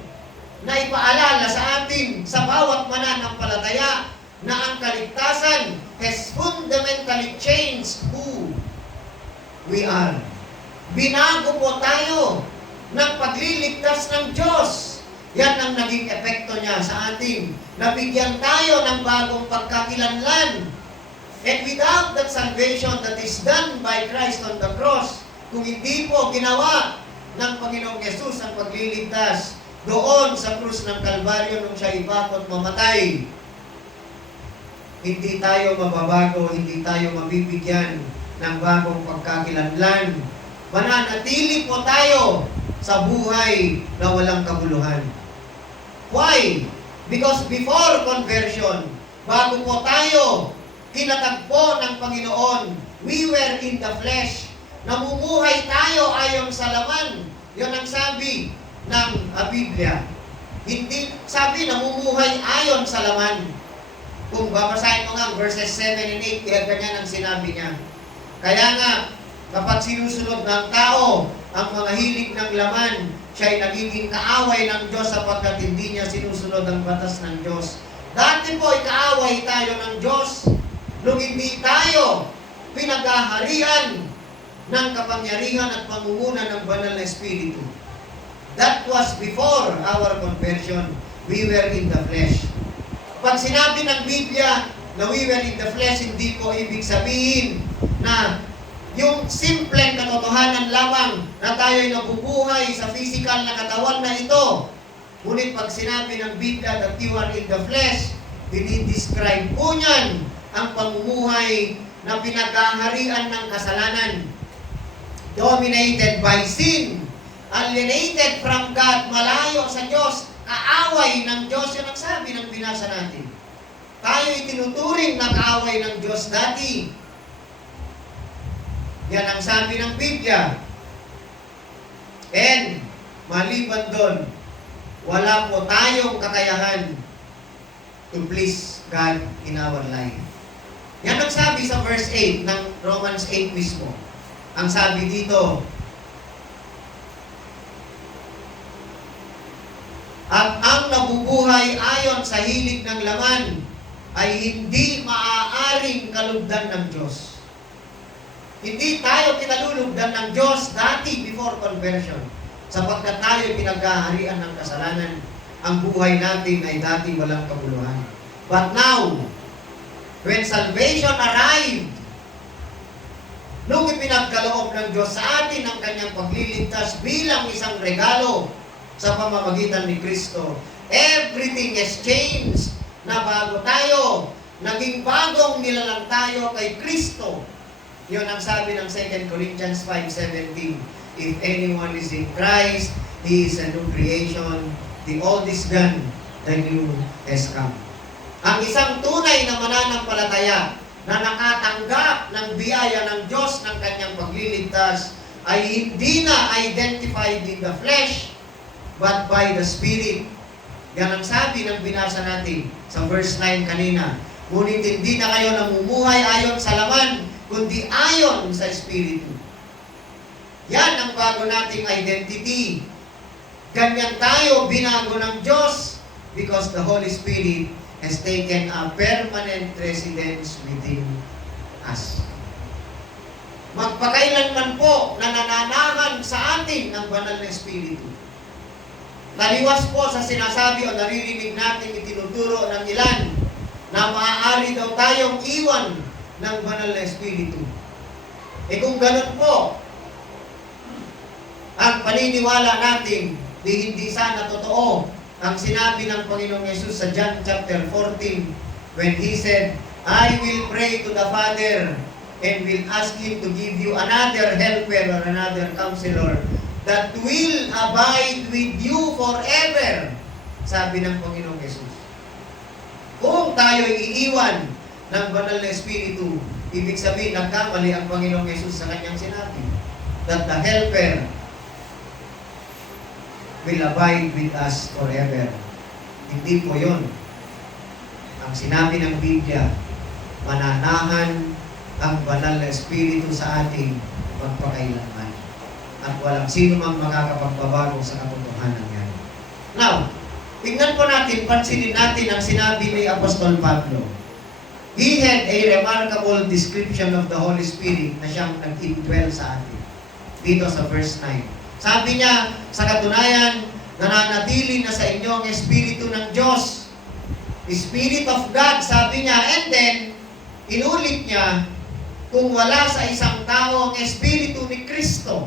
na ipaalala sa atin sa bawat mananampalataya na ang kaligtasan has fundamentally changed who we are. Binago po tayo ng pagliligtas ng Diyos. Yan ang naging epekto niya sa atin. Nabigyan tayo ng bagong pagkakilanlan. And without that salvation that is done by Christ on the cross, kung hindi po ginawa ng Panginoong Yesus ang pagliligtas doon sa krus ng Kalbaryo nung siya ipapot mamatay, hindi tayo mababago, hindi tayo mabibigyan ng bagong pagkakilanlan. Mananatili po tayo sa buhay na walang kabuluhan. Why? Because before conversion, bago po tayo kinatagpo ng Panginoon, we were in the flesh. Namumuhay tayo ayon sa laman. Yan ang sabi ng Biblia. Hindi, sabi namumuhay ayon sa laman. Kung babasahin mo nga verses 7 and 8, kaya ganyan ang sinabi niya. Kaya nga, kapag sinusunod ng tao ang mga hilig ng laman, siya ay nagiging kaaway ng Diyos sapagkat hindi niya sinusunod ang batas ng Diyos. Dati po ay kaaway tayo ng Diyos nung hindi tayo pinaghaharian ng kapangyarihan at pangunguna ng banal na Espiritu. That was before our conversion. We were in the flesh. Pag sinabi ng Biblia na we were in the flesh, hindi po ibig sabihin na yung simpleng katotohanan lamang na tayo ay nabubuhay sa physical na katawan na ito. Ngunit pag sinabi ng Biblia that you are in the flesh, dinidescribe po niyan ang pamumuhay na pinaghaharian ng kasalanan. Dominated by sin, alienated from God, malayo sa Diyos, kaaway ng Diyos. Yan ang sabi ng binasa natin. Tayo itinuturing na kaaway ng Diyos dati. Yan ang sabi ng Biblia. And, maliban doon, wala po tayong kakayahan to please God in our life. Yan ang sabi sa verse 8 ng Romans 8 mismo. Ang sabi dito, at ang nabubuhay ayon sa hilig ng laman ay hindi maaaring kalugdan ng Diyos. Hindi tayo kinalulugdan ng Diyos dati before conversion. Sapagkat tayo pinaghaharian ng kasalanan, ang buhay natin ay dati walang kabuluhan. But now, when salvation arrived, nung ipinagkaloob ng Diyos sa atin ang kanyang pagliligtas bilang isang regalo sa pamamagitan ni Kristo, everything has changed. Na bago tayo, naging bagong nilalang tayo kay Kristo. Yun ang sabi ng 2 Corinthians 5:17. If anyone is in Christ, he is a new creation. The old is gone, the new has come. Ang isang tunay na mananampalataya na nakatanggap ng biyaya ng Diyos ng kanyang pagliligtas ay hindi na identified in the flesh, but by the Spirit. Yan ang sabi ng binasa natin sa verse 9 kanina. Ngunit hindi na kayo namumuhay ayon sa laman, kundi ayon sa Espiritu. Yan ang bago nating identity. Ganyan tayo binago ng Diyos because the Holy Spirit has taken a permanent residence within us. Magpakailanman po na nananahan sa atin ng banal na Espiritu. Taliwas po sa sinasabi o naririnig natin itinuturo ng ilan na maaari daw tayong iwan ng banal na Espiritu. E kung ganun po, ang paniniwala natin, hindi sana totoo ang sinabi ng Panginoong Yesus sa John chapter 14 when He said, I will pray to the Father and will ask Him to give you another helper or another counselor that will abide with you forever. Sabi ng Panginoong Yesus. Kung tayo iiwan ng banal na Espiritu, ibig sabihin nagkamali ang Panginoong Yesus sa kanyang sinabi that the helper will abide with us forever. Hindi po yun. Ang sinabi ng Biblia, mananahan ang banal na Espiritu sa ating magpakailanman. At walang sino mang makakapagbabago sa katotohanan yan. Now, tingnan po natin, pansinin natin ang sinabi ni Apostol Pablo. He had a remarkable description of the Holy Spirit na siyang nag-indwell sa atin. Dito sa verse 9. Sabi niya, sa katunayan, nananatili na sa inyo ang Espiritu ng Diyos. Spirit of God, sabi niya. And then, inulit niya, kung wala sa isang tao ang Espiritu ni Kristo,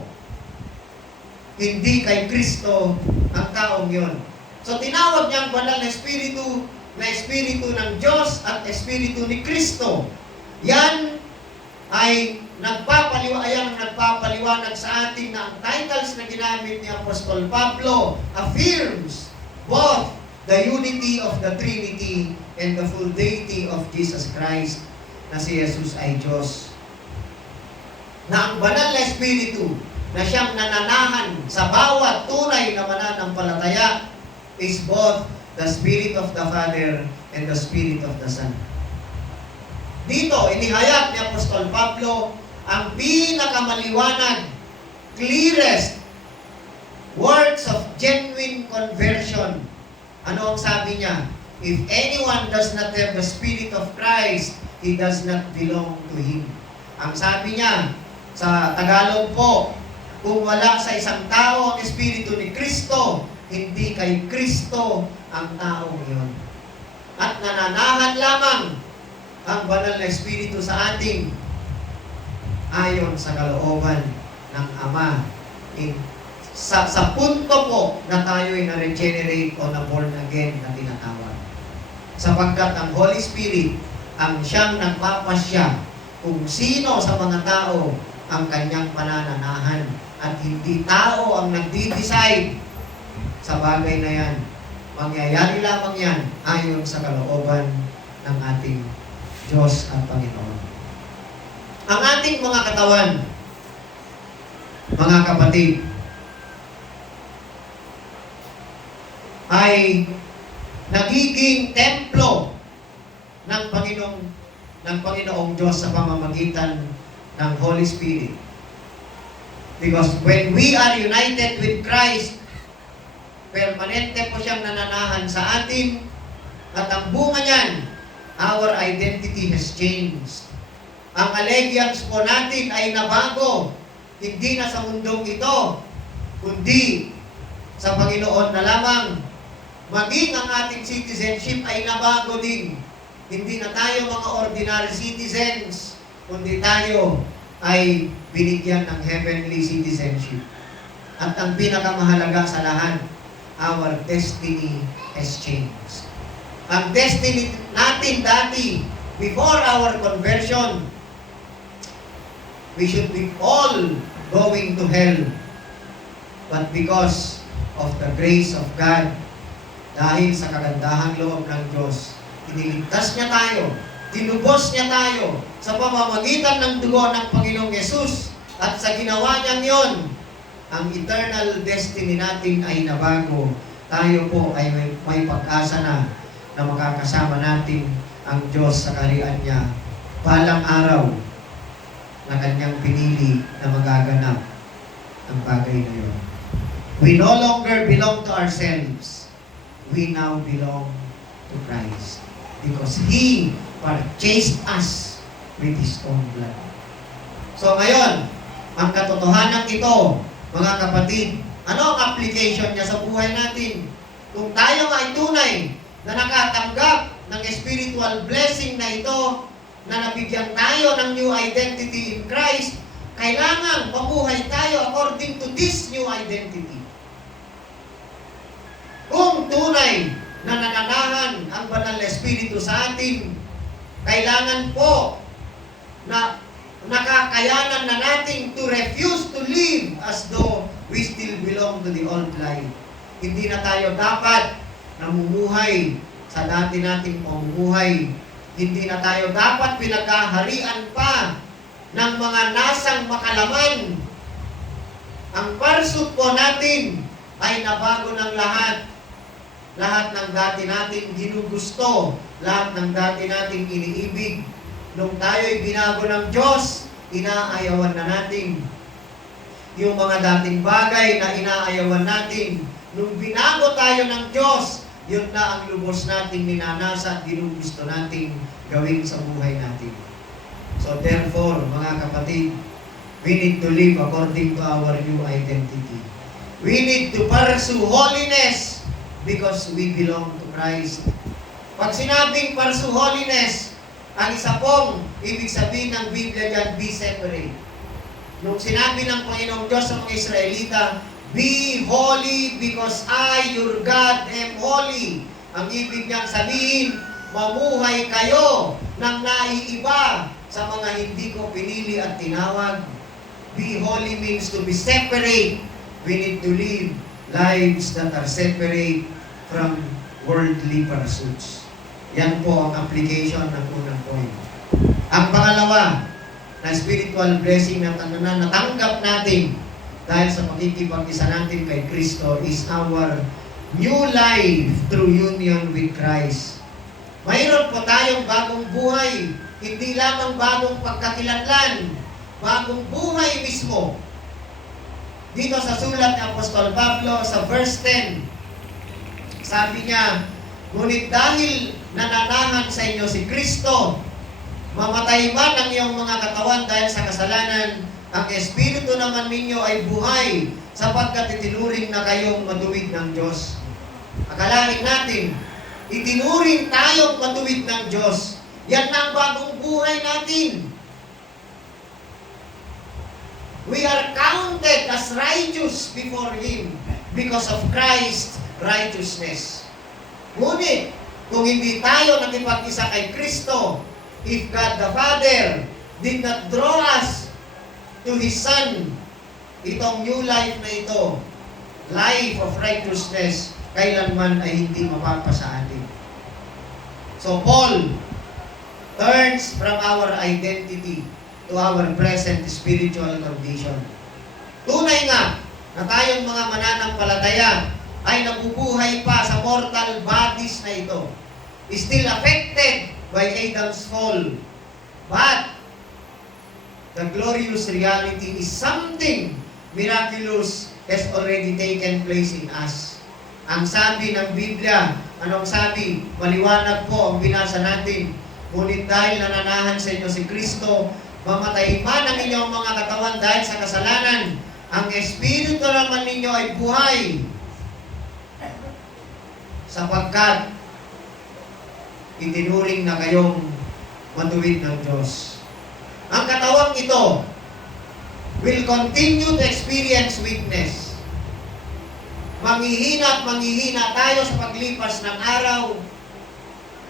hindi kay Kristo ang taong yon. So, tinawag niya ang banal na Espiritu ng Diyos at Espiritu ni Kristo. Yan ay nagpapaliwanag sa atin na ang titles na ginamit ni Apostol Pablo affirms both the unity of the Trinity and the full deity of Jesus Christ na si Jesus ay Diyos. Na ang banal na Espiritu na siyang nananahan sa bawat tunay na mananampalataya is both the Spirit of the Father and the Spirit of the Son. Dito, inihayag ni Apostol Pablo ang pinakamaliwanag, clearest words of genuine conversion. Ano ang sabi niya? If anyone does not have the Spirit of Christ, he does not belong to Him. Ang sabi niya, sa Tagalog po, kung wala sa isang tao ang Espiritu ni Kristo, hindi kay Kristo ang taong iyon. At nananahan lamang ang banal na Espiritu sa ating ayon sa kalooban ng Ama. Sa punto po na tayo'y na-regenerate o na-born again na tinatawag. sapagkat ang Holy Spirit ang siyang nagpapasya kung sino sa mga tao ang kanyang panananahan at hindi tao ang nagdi-decide sa bagay na yan. Mangyayari lamang yan ayon sa kalooban ng ating Diyos at Panginoon. Ang ating mga katawan, mga kapatid, ay nagiging templo ng Panginoong Diyos sa pamamagitan ng Holy Spirit. Because when we are united with Christ, permanente po siyang nananahan sa atin at ang bunga niyan, our identity has changed. Ang allegiance po natin ay nabago, hindi na sa mundong ito, kundi sa Panginoon na lamang. Maging ang ating citizenship ay nabago din. Hindi na tayo mga ordinary citizens, kundi tayo ay binigyan ng heavenly citizenship. At ang pinakamahalaga sa lahat, our destiny has changed. Ang destiny natin dati, before our conversion, we should be all going to hell. But because of the grace of God, dahil sa kagandahang loob ng Diyos, iniligtas niya tayo, tinubos niya tayo sa pamamagitan ng dugo ng Panginoong Yesus, at sa ginawa niyang yon, ang eternal destiny natin ay nabago. Tayo po ay may pag-asa na makakasama natin ang Diyos sa kaharian niya balang araw na kanyang pinili na magaganap ang bagay na yun. We no longer belong to ourselves. We now belong to Christ because He purchased us with His own blood. So ngayon, ang katotohanan ito, mga kapatid, ano ang application niya sa buhay natin? Kung tayo ay tunay na nakatanggap ng spiritual blessing na ito, na nabigyan tayo ng new identity in Christ, kailangan mabuhay tayo according to this new identity. Kung tunay na nananahan ang Banal na Espiritu sa atin, kailangan po na nakakayanan na natin to refuse to live as though we still belong to the old life. Hindi na tayo dapat namumuhay sa dati nating pamumuhay. Hindi na tayo dapat pinagkaharian pa ng mga nasang makalaman. Ang pursuit po natin ay nabago ng lahat. Lahat ng dati natin ginugusto, lahat ng dati nating iniibig. Nung tayo'y binago ng Diyos, inaayawan na natin. Yung mga dating bagay na inaayawan natin, nung binago tayo ng Diyos, yun na ang lubos nating ninanasa at ginugusto nating gawin sa buhay natin. So therefore, mga kapatid, we need to live according to our new identity. We need to pursue holiness because we belong to Christ. Pag sinabing pursue holiness, ang isa pong ibig sabihin ng Biblia dyan, be separate. Nung sinabi ng Panginoong Diyos sa mga Israelita, be holy because I, your God, am holy. Ang ibig niyang sabihin, mamuhay kayo ng naiiba sa mga hindi ko pinili at tinawag. Be holy means to be separate. We need to live lives that are separate from worldly pursuits. Yan po ang application ng unang point. Ang pangalawa, na spiritual blessing na natanggap natin dahil sa pakikipag-isa natin kay Kristo is our new life through union with Christ. Mayroon po tayong bagong buhay, hindi lamang bagong pagkakilanlan, bagong buhay mismo. Dito sa sulat ni Apostol Pablo sa verse 10, sabi niya, ngunit dahil nananahan sa inyo si Kristo, mamatay man ang iyong mga katawan dahil sa kasalanan, ang Espiritu naman ninyo ay buhay sapagkat itinuring na kayong matuwid ng Diyos. Akalain natin, itinuring tayong matuwid ng Diyos. Yan na ang bagong buhay natin. We are counted as righteous before Him because of Christ's righteousness. Ngunit, Kung hindi tayo nakipag-isa kay Kristo, if God the Father did not draw us to His Son, itong new life na ito, life of righteousness, kailanman ay hindi mapapasa atin. So Paul turns from our identity to our present spiritual condition. Tunay nga na tayong mga mananampalataya ay nabubuhay pa sa mortal bodies na ito, still affected by Adam's fall. But the glorious reality is something miraculous has already taken place in us. Ang sabi ng Biblia, anong sabi? Maliwanag po ang binasa natin. Ngunit dahil nananahan sa inyo si Kristo, mamatayin man ang inyong mga katawan dahil sa kasalanan, ang Espiritu naman ninyo ay buhay. Sapagkat itinuring na kayong matuwid ng Diyos. Ang katawang ito will continue to experience weakness. Manghihina at manghihina tayo sa paglipas ng araw.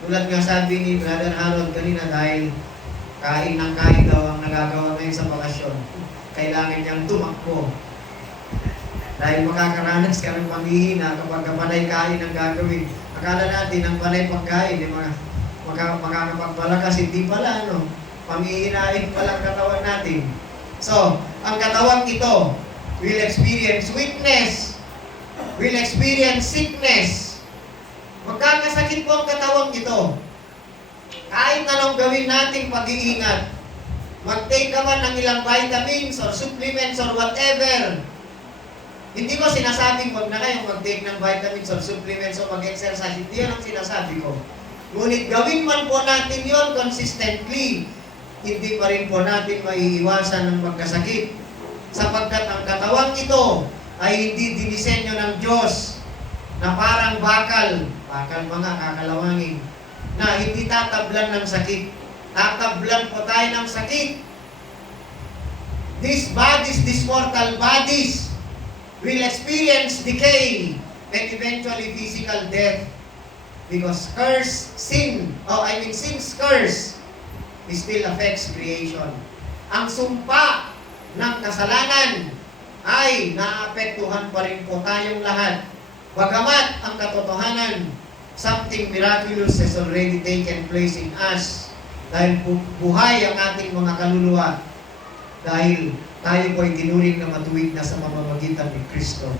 Tulad nga sabi ni Brother Harold kanina, dahil kain ng kain daw ang nagagawa ngayon sa bakasyon. Kailangan niyang tumakbo. Dahil makakaranas ka ng panghihina kapag panay kain ang gagawin. Akala natin ang panay pagkain, makakapagbalakas, hindi pala, no? Panghihinain palang katawan natin. So, ang katawang ito will experience weakness, will experience sickness. Magkakasakit po ang katawang ito. Kahit anong gawin nating pag-iingat, mag-take ka man ng ilang vitamins or supplements or whatever. Hindi ko sinasabing wag na kayong mag-take ng vitamins or supplements o mag-exercise. Hindi yan ang sinasabi ko. Ngunit gawin man po natin yon consistently, hindi pa rin po natin maiiwasan ng magkasakit. Sapagkat ang katawang ito ay hindi dinisenyo ng Diyos na parang bakal mga kakalawangin, na hindi tatablan ng sakit. Tatablan po tayo ng sakit. These bodies, these mortal bodies, will experience decay and eventually physical death. Because sin's curse still affects creation. Ang sumpa ng kasalanan ay naapektuhan pa rin po tayong lahat. Bagamat ang katotohanan, something miraculous has already taken place in us. Dahil buhay ang ating mga kaluluwa. Dahil tayo po ay tinuring na matuwid na sa mamamagitan ni Kristo.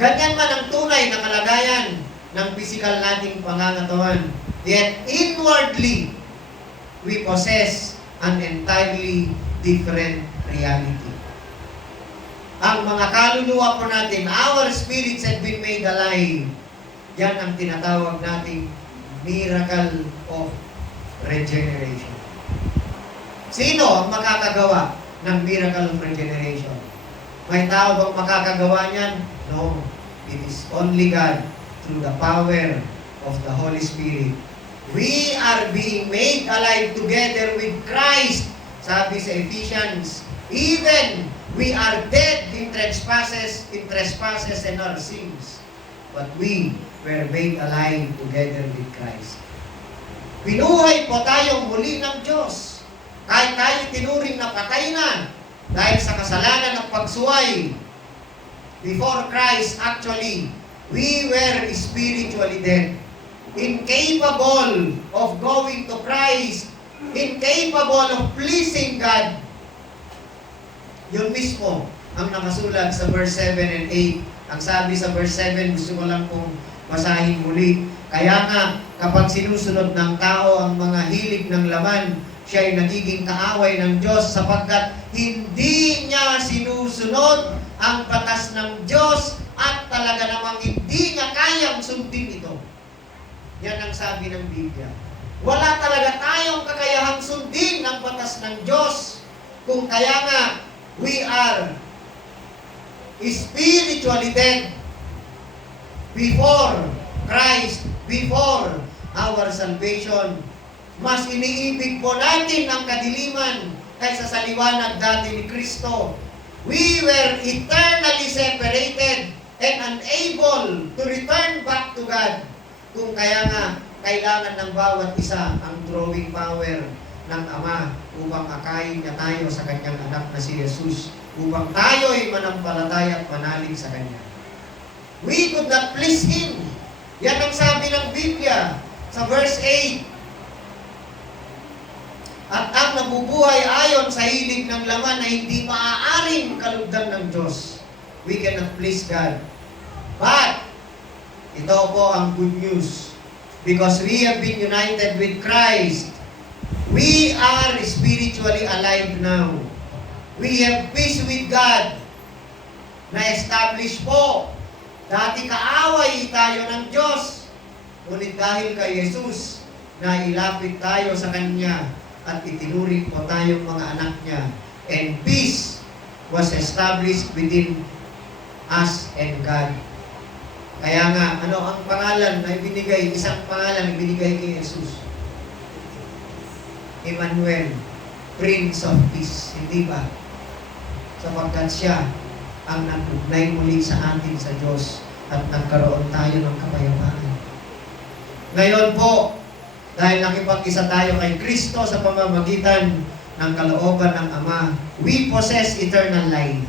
Ganyan man ang tunay na kalagayan ng physical nating pangangatawan. Yet inwardly, we possess an entirely different reality. Ang mga kaluluwa po natin, our spirits have been made alive. Yan ang tinatawag nating miracle of regeneration. Sino ang makakagawa ng miracle of regeneration? May tao bang makakagawa niyan? No. It is only God through the power of the Holy Spirit. We are being made alive together with Christ. Sabi sa Ephesians, even we are dead in trespasses and our sins. But we were made alive together with Christ. Binuhay po tayong muli ng Diyos. Kahit tayo tinuring na patay na dahil sa kasalanan ng pagsuway. Before Christ, actually, we were spiritually dead. Incapable of going to Christ. Incapable of pleasing God. Yun mismo ang nakasulat sa verse 7 and 8. Ang sabi sa verse 7, gusto ko lang pong basahin muli. Kaya nga, kapag sinusunod ng tao ang mga hilig ng laman, siya ay nagiging kaaway ng Diyos sapagkat hindi niya sinusunod ang batas ng Diyos at talaga namang hindi niya kayang sundin ito. Yan ang sabi ng Biblia. Wala talaga tayong kakayahang sundin ang batas ng Diyos. Kung kaya nga, we are spiritually dead before Christ, before our salvation. Mas iniibig po natin ang kadiliman kaysa sa liwanag dati ni Kristo. We were eternally separated and unable to return back to God. Kung kaya nga, kailangan ng bawat isa ang drawing power ng Ama upang akayin niya tayo sa kanyang anak na si Jesus, upang tayo'y manampalataya at manalig sa kanya. We could not please Him. Yan ang sabi ng Biblia sa verse 8. At ang nabubuhay ayon sa hilig ng laman na hindi maaaring kalugdan ng Diyos. We cannot please God. But, ito po ang good news. Because we have been united with Christ, we are spiritually alive now. We have peace with God. Na-establish po. Dati kaaway tayo ng Diyos. Ngunit dahil kay Jesus, nailapit tayo sa Kanya at itinuring po tayong mga anak niya. And peace was established within us and God. Kaya nga, ano ang pangalan na ibinigay? Isang pangalan ibinigay kay Jesus. Emmanuel, Prince of Peace. Hindi ba? Sapagkat siya ang nagugnay muli sa atin sa Diyos at nagkaroon tayo ng kapayapaan. Ngayon po, dahil nakipag-isa tayo kay Kristo sa pamamagitan ng kalooban ng Ama, we possess eternal life.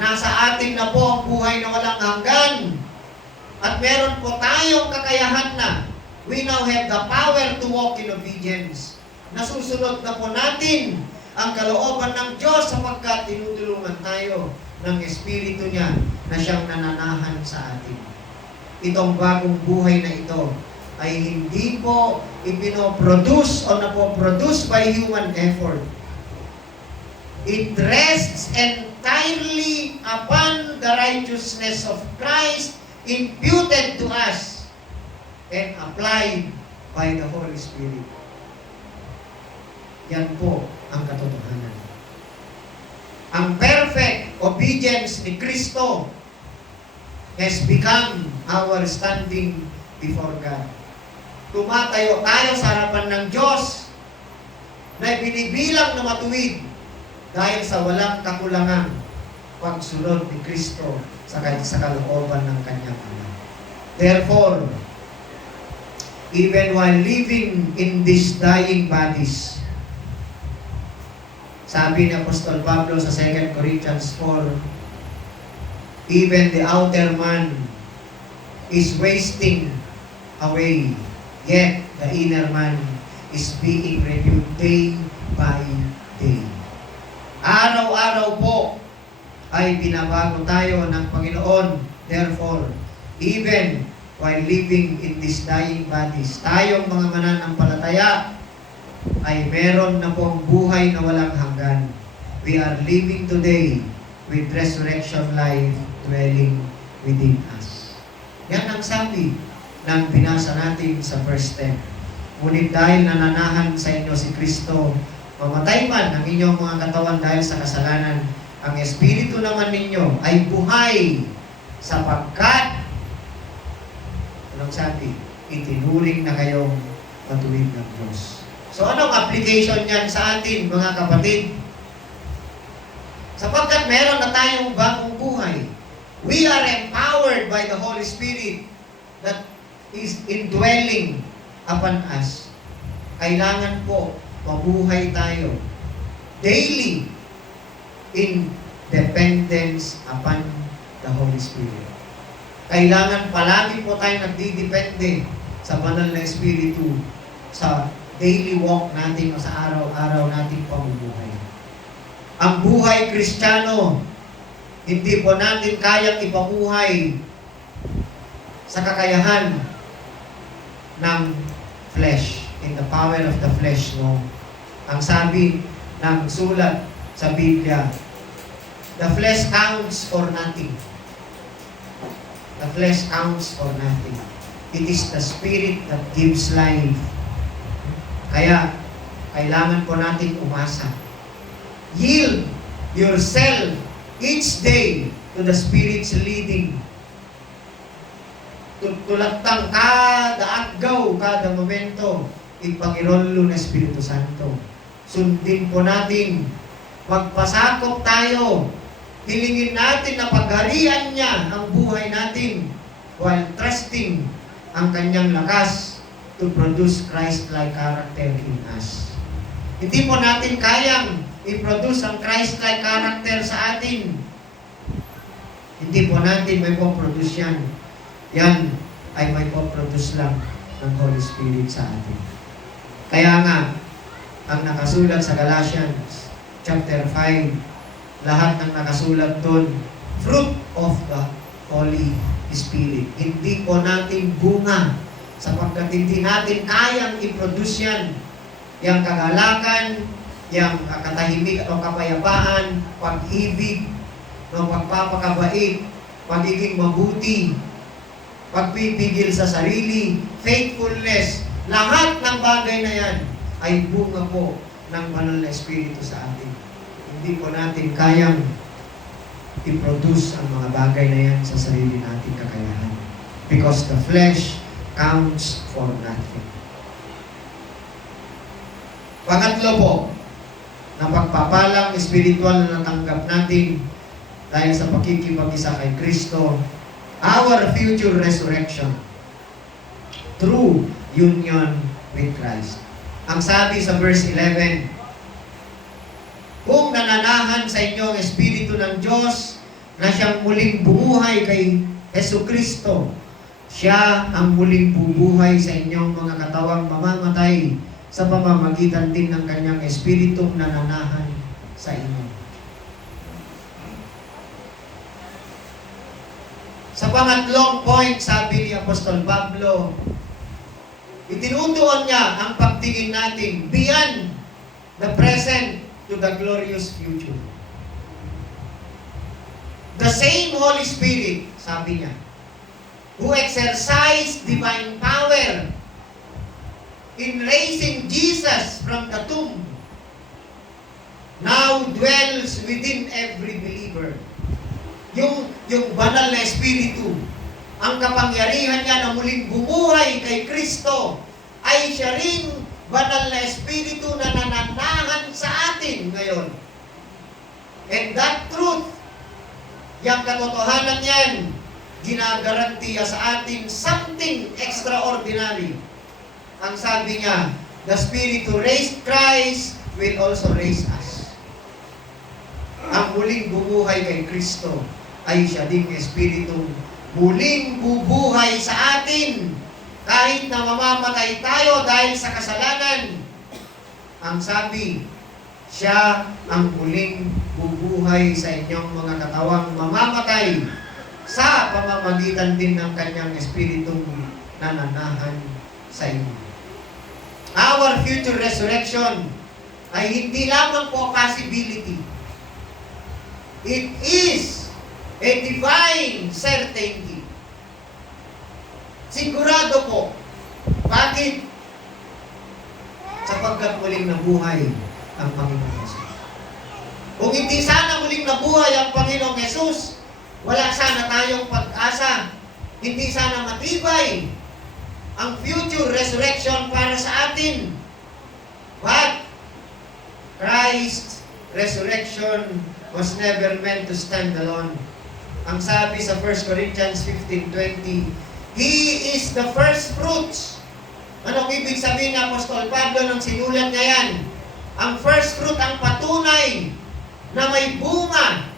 Nasa atin na po ang buhay na walang hanggan. At meron po tayong kakayahan na we now have the power to walk in obedience. Nasusunod na po natin ang kalooban ng Diyos sapagkat tinutulungan tayo ng Espiritu niya na siyang nananahan sa atin. Itong bagong buhay na ito ay hindi po ipinoproduce o napoproduce by human effort. It rests entirely upon the righteousness of Christ imputed to us and applied by the Holy Spirit. Yan po ang katotohanan. Ang perfect obedience ni Kristo has become our standing before God. Tumatayo tayo sa harapan ng Diyos na binibilang na matuwid dahil sa walang kakulangan pagsunod ni Kristo sa kalooban ng kanyang Ama. Therefore, even while living in these dying bodies, sabi ni Apostol Pablo sa 2 Corinthians 4, even the outer man is wasting away, yet the inner man is being renewed day by day. Araw-araw po ay binabago tayo ng Panginoon. Therefore, even while living in these dying bodies, tayong mga mananampalataya ay meron na pong buhay na walang hanggan. We are living today with resurrection life dwelling within us. Yan ang sabi ng binasa natin sa verse 10. Ngunit dahil nananahan sa inyo si Kristo, mamatay man ang inyong mga katawan dahil sa kasalanan, ang Espiritu naman ninyo ay buhay sapagkat, anong sabi? Itinuring na kayong matuwid ng Diyos. So anong application yan sa atin, mga kapatid? Sapagkat meron na tayong bagong buhay. We are empowered by the Holy Spirit that is indwelling upon us. Kailangan po mabuhay tayo daily in dependence upon the Holy Spirit. Kailangan palagi po tayo nagdidepende sa banal na Espiritu sa daily walk natin o sa araw-araw nating pamumuhay. Ang buhay Kristiyano, hindi po natin kayang ipabuhay sa kakayahan ng flesh, in the power of the flesh, no? Ang sabi ng sulat sa Biblia, the flesh counts for nothing. The flesh counts for nothing. It is the Spirit that gives life. Kaya, kailangan po natin umasa. Yield yourself each day to the Spirit's leading. Tulatang kada agaw, kada momento, ipangirolo ng Espiritu Santo. Sundin po natin, magpasakop tayo, hilingin natin na pagharian niya ang buhay natin while trusting ang kanyang lakas to produce Christ-like character in us. Hindi po natin kayang i-produce ang Christ-like character sa atin. Hindi po natin may po-produce yan. Yan ay may po-produce lang ng Holy Spirit sa atin. Kaya nga, ang nakasulat sa Galatians chapter 5, lahat ng nakasulat doon, fruit of the Holy Spirit. Hindi po natin bunga sapagkat hindi natin kayang i-produce yan. Yang kagalakan, yang katahimik o kapayapaan, pag-ibig, no, pagpapakabait, pagiging mabuti, pagpipigil sa sarili, faithfulness, lahat ng bagay na yan ay bunga po ng banal na Espiritu sa atin. Hindi po natin kayang i-produce ang mga bagay na yan sa sarili nating kakayahan. Because the flesh counts for nothing. Pangatlo po, na pagpapalang espiritual na natanggap natin dahil sa pakikipag-isa kay Kristo, our future resurrection through union with Christ. Ang sabi sa verse 11, kung nananahan sa inyo ang Espiritu ng Diyos na siyang muling bumuhay kay Jesucristo, siya ang muling bubuhay sa inyong mga katawang mamamatay sa pamamagitan din ng kanyang Espiritong nananahan sa inyo. Sa pangatlong point, sabi ni Apostol Pablo, itinutuon niya ang pagtingin natin beyond the present to the glorious future. The same Holy Spirit, sabi niya, who exercised divine power in raising Jesus from the tomb, now dwells within every believer. Yung banal na Espiritu, ang kapangyarihan niya na muling bumuhay kay Kristo, ay siya ring banal na Espiritu na nananahan sa atin ngayon. And that truth, yung katotohanan yan, ginagarantiya sa atin something extraordinary. Ang sabi niya, the Spirit who raised Christ will also raise us. Ang muling bumuhay kay Kristo ay siya ding Espiritu muling bubuhay sa atin kahit na mamamatay tayo dahil sa kasalanan. Ang sabi, siya ang muling bubuhay sa inyong mga katawang mamamatay sa pamamagitan din ng kanyang Espiritong nananahan sa inyo. Our future resurrection ay hindi lamang po possibility. It is a divine certainty. Sigurado po. Bakit? Sapagkat muling nabuhay ang Panginoong Jesus. Kung hindi sana muling nabuhay ang Panginoong Jesus, wala sana tayong pag-asa. Hindi sana matibay ang future resurrection para sa atin. But Christ's resurrection was never meant to stand alone. Ang sabi sa 1 Corinthians 15:20, He is the first fruits. Anong ibig sabihin ni Apostol Pablo nang sinulat niya yan? Ang first fruit, ang patunay na may bunga.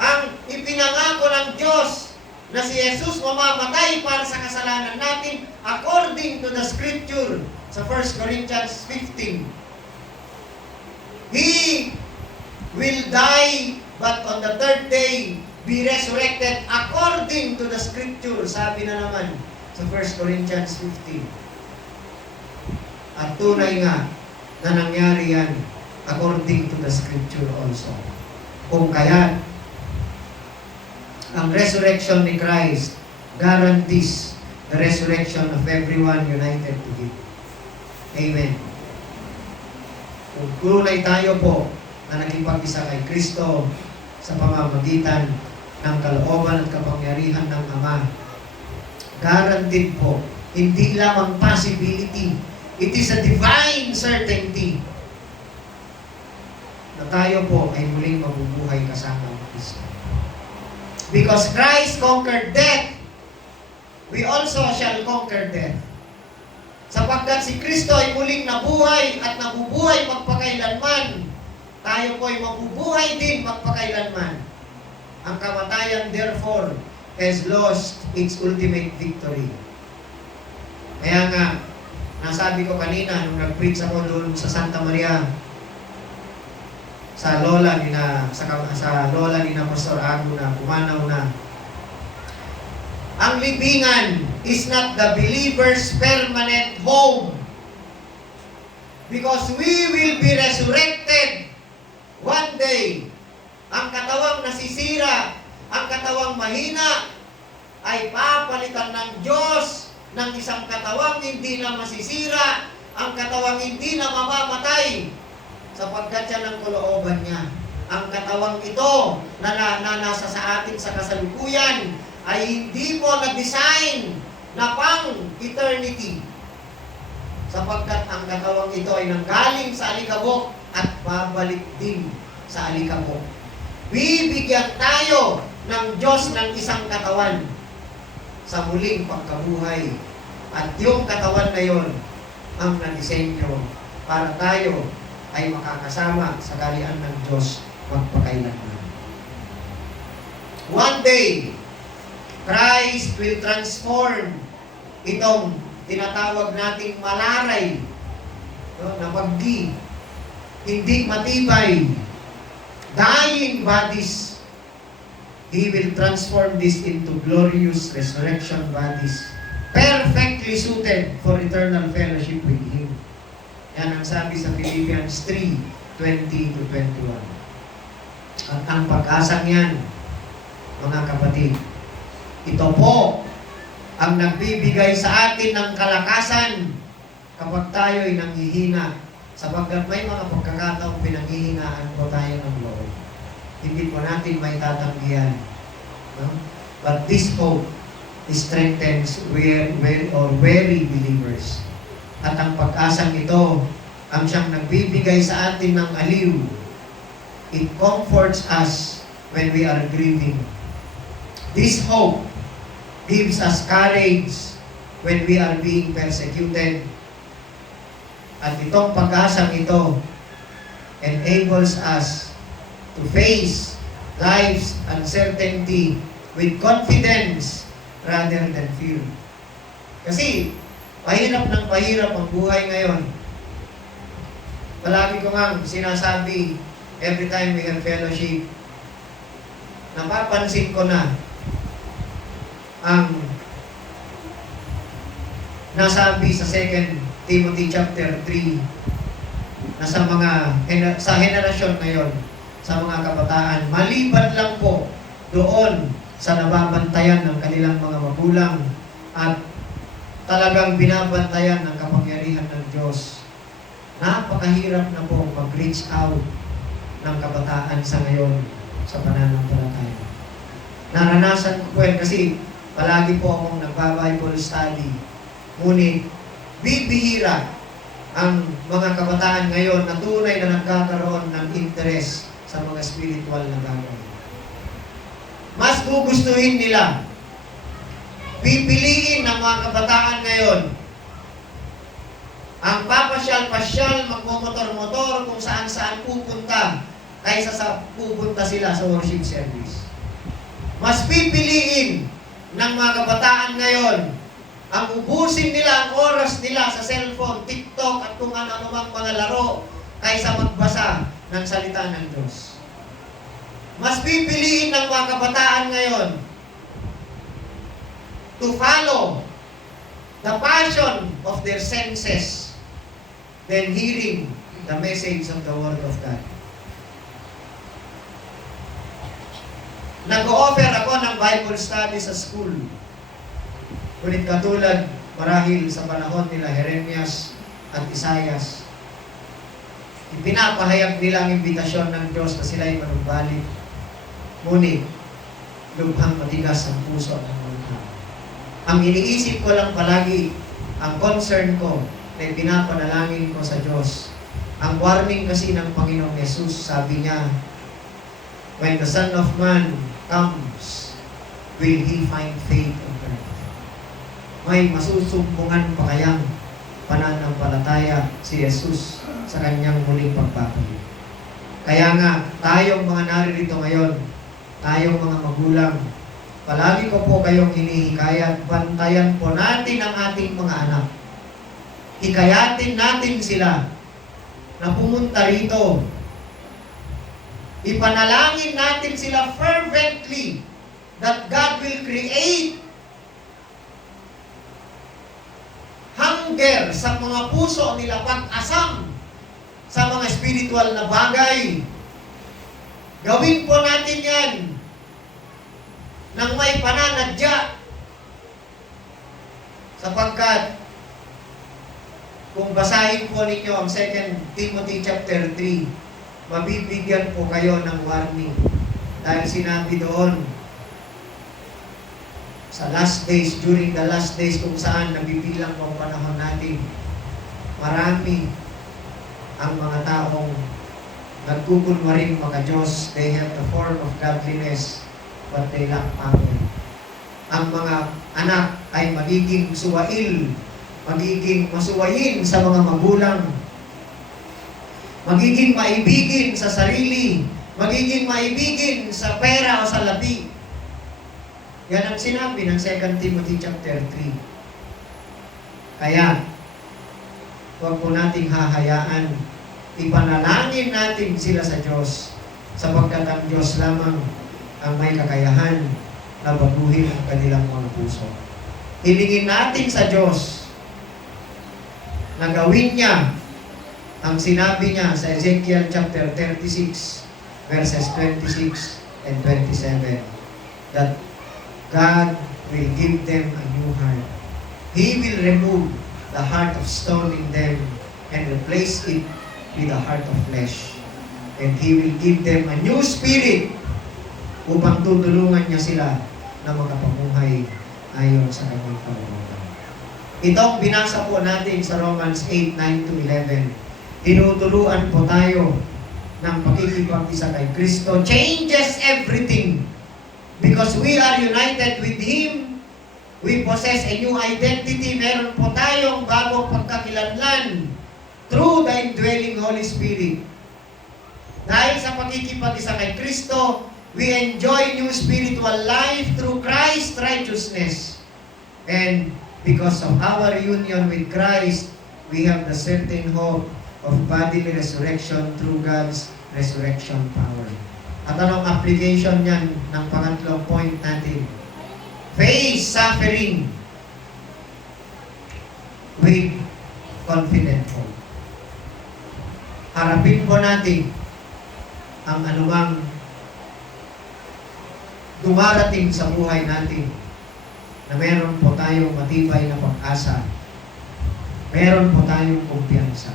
Ang ipinangako ng Diyos na si Jesus mamamatay para sa kasalanan natin according to the Scripture sa 1 Corinthians 15. He will die, but on the third day, be resurrected according to the Scripture. Sabi na naman sa 1 Corinthians 15. At tunay nga na nangyari yan according to the Scripture also. Kung kaya, ang resurrection ni Christ guarantees the resurrection of everyone united to Him. Amen. Kung tunay tayo po na nakipag-isa kay Kristo sa pamamagitan ng kalooban at kapangyarihan ng Ama, guaranteed po, hindi lamang possibility, it is a divine certainty na tayo po ay muling mabubuhay kasama ng Kristo. Because Christ conquered death we also shall conquer death. Sapagkat si Kristo ay muling nabuhay at nabubuhay magpakailanman, tayo po ay mabubuhay din magpakailanman. Ang kamatayan, therefore, has lost its ultimate victory. Kaya nga, nasabi ko kanina, nung nag-preach ako doon sa Santa Maria, sa lola ni na Pastor Ago na pumanaw na, ang libingan is not the believer's permanent home. Because we will be resurrected one day. Ang katawang nasisira, ang katawang mahina, ay papalitan ng Diyos ng isang katawang hindi na masisira, ang katawang hindi na mamamatay, sapagkat yan ang kalooban niya. Ang katawang ito na nasa sa atin sa kasalukuyan ay hindi po na-design na pang eternity, sapagkat ang katawang ito ay nanggaling sa alikabok at babalik din sa alikabok. Bibigyan tayo ng Diyos ng isang katawan sa muling pagkabuhay. At yung katawan na yon ang nadisenyo para tayo ay makakasama sa kaharian ng Diyos magpakailanman. One day, Christ will transform itong tinatawag nating malaray, na pagdi, hindi matibay, dying bodies. He will transform this into glorious resurrection bodies, perfectly suited for eternal fellowship with Him. Yan ang sabi sa Philippians 3:20-21. At ang pag-asang yan, mga kapatid, ito po ang nagbibigay sa atin ng kalakasan kapag tayo ay nanghihina, sapagkat may mga pagkakataong pinanghihinaan po tayo ng loob. Hindi po natin may tatanggihan. No? But this hope strengthens weary believers. At ang pag-asang ito, ang siyang nagbibigay sa atin ng aliw. It comforts us when we are grieving. This hope gives us courage when we are being persecuted. At itong pag-asang ito enables us to face life's uncertainty with confidence rather than fear. Kasi, pahirap ng pahirap ang buhay ngayon. Palagi ko nga sinasabi, every time we have fellowship, napapansin ko na ang nasabi sa 2 Timothy chapter 3 na sa henerasyon ngayon, sa mga kabataan, maliban lang po doon sa nababantayan ng kanilang mga magulang at talagang binabantayan ng kapangyarihan ng Diyos. Napakahirap na po mag-reach out ng kabataan sa ngayon sa pananampalataya. Naranasan ko po yan kasi palagi po akong nagba-Bible study. Ngunit, bibihira ang mga kabataan ngayon na tunay na nagkakaroon ng interest sa mga spiritual na bagay. Mas gugustuhin nila, pipiliin ng mga kabataan ngayon ang papasyal-pasyal, magmomotor-motor kung saan-saan pupunta kaysa sa pupunta sila sa worship service. Mas pipiliin ng mga kabataan ngayon ang ubusin nila ang oras nila sa cellphone, TikTok at kung ano-anumang mga laro kaysa magbasa ng salita ng Diyos. Mas pipiliin ng mga kabataan ngayon to follow the passion of their senses than hearing the message of the Word of God. Nag-o-offer ako ng Bible study sa school. Ngunit katulad marahil sa panahon nila Jeremias at Isaias, ipinapahayag nila ang imbitasyon ng Diyos na sila ay manumbalik. Ngunit, lubhang matigas ang puso ng mga tao. Ang iniisip ko lang palagi, ang concern ko na pinapanalangin ko sa Diyos. Ang warning kasi ng Panginoong Jesus, sabi niya, when the Son of Man comes, will He find faith on earth? may masusumbungan pa kayang pananampalataya si Jesus sa kanyang muling pagbabalik. Kaya nga, tayong mga naririto ngayon, tayong mga magulang, palagi ko po kayong hinihikayat, bantayan po natin ang ating mga anak. Hikayatin natin sila na pumunta rito. Ipanalangin natin sila fervently that God will create hunger sa mga puso nila, pag-asam sa mga spiritual na bagay. Gawin po natin yan nang may pananadya, sapagkat kung basahin po ninyo ang 2 Timothy chapter 3, mabibigyan po kayo ng warning. Dahil sinabi doon, sa last days, during the last days kung saan nabibilang po ang panahon natin, marami ang mga taong nagkukunwaring mga Diyos. They have the form of godliness, but they lack power. Ang mga anak ay magiging suwail, magiging masuwayin sa mga magulang, magiging maibigin sa sarili, magiging maibigin sa pera o sa labi. Yan ang sinabi ng 2 Timothy chapter 3. Kaya, huwag po nating hahayaan, ipanalangin natin sila sa Diyos, sapagkat ang Diyos lamang ang may kakayahan na baguhin ang kanilang mga puso. Hilingin natin sa Diyos na gawin niya ang sinabi niya sa Ezekiel chapter 36 verses 26 and 27, that God will give them a new heart. He will remove the heart of stone in them and replace it with a heart of flesh. And He will give them a new spirit upang tutulungan niya sila na makapamuhay ayon sa kanyang kalooban. Itong binasa po natin sa Romans 8:9-11. Tinutuluan po tayo ng pakikipag-isa kay Kristo. Changes everything. Because we are united with Him, we possess a new identity. Meron po tayong bagong pagkakilanlan through the indwelling Holy Spirit. Dahil sa pakikipag-isa kay Kristo, we enjoy new spiritual life through Christ's righteousness. And because of our union with Christ, we have the certain hope of bodily resurrection through God's resurrection power. At anong application niyan ng pangatlong point natin? Face suffering with confident hope. Harapin po natin ang anumang dumarating sa buhay natin na meron po tayong matibay na pag-asa. Meron po tayong kumpiyansa.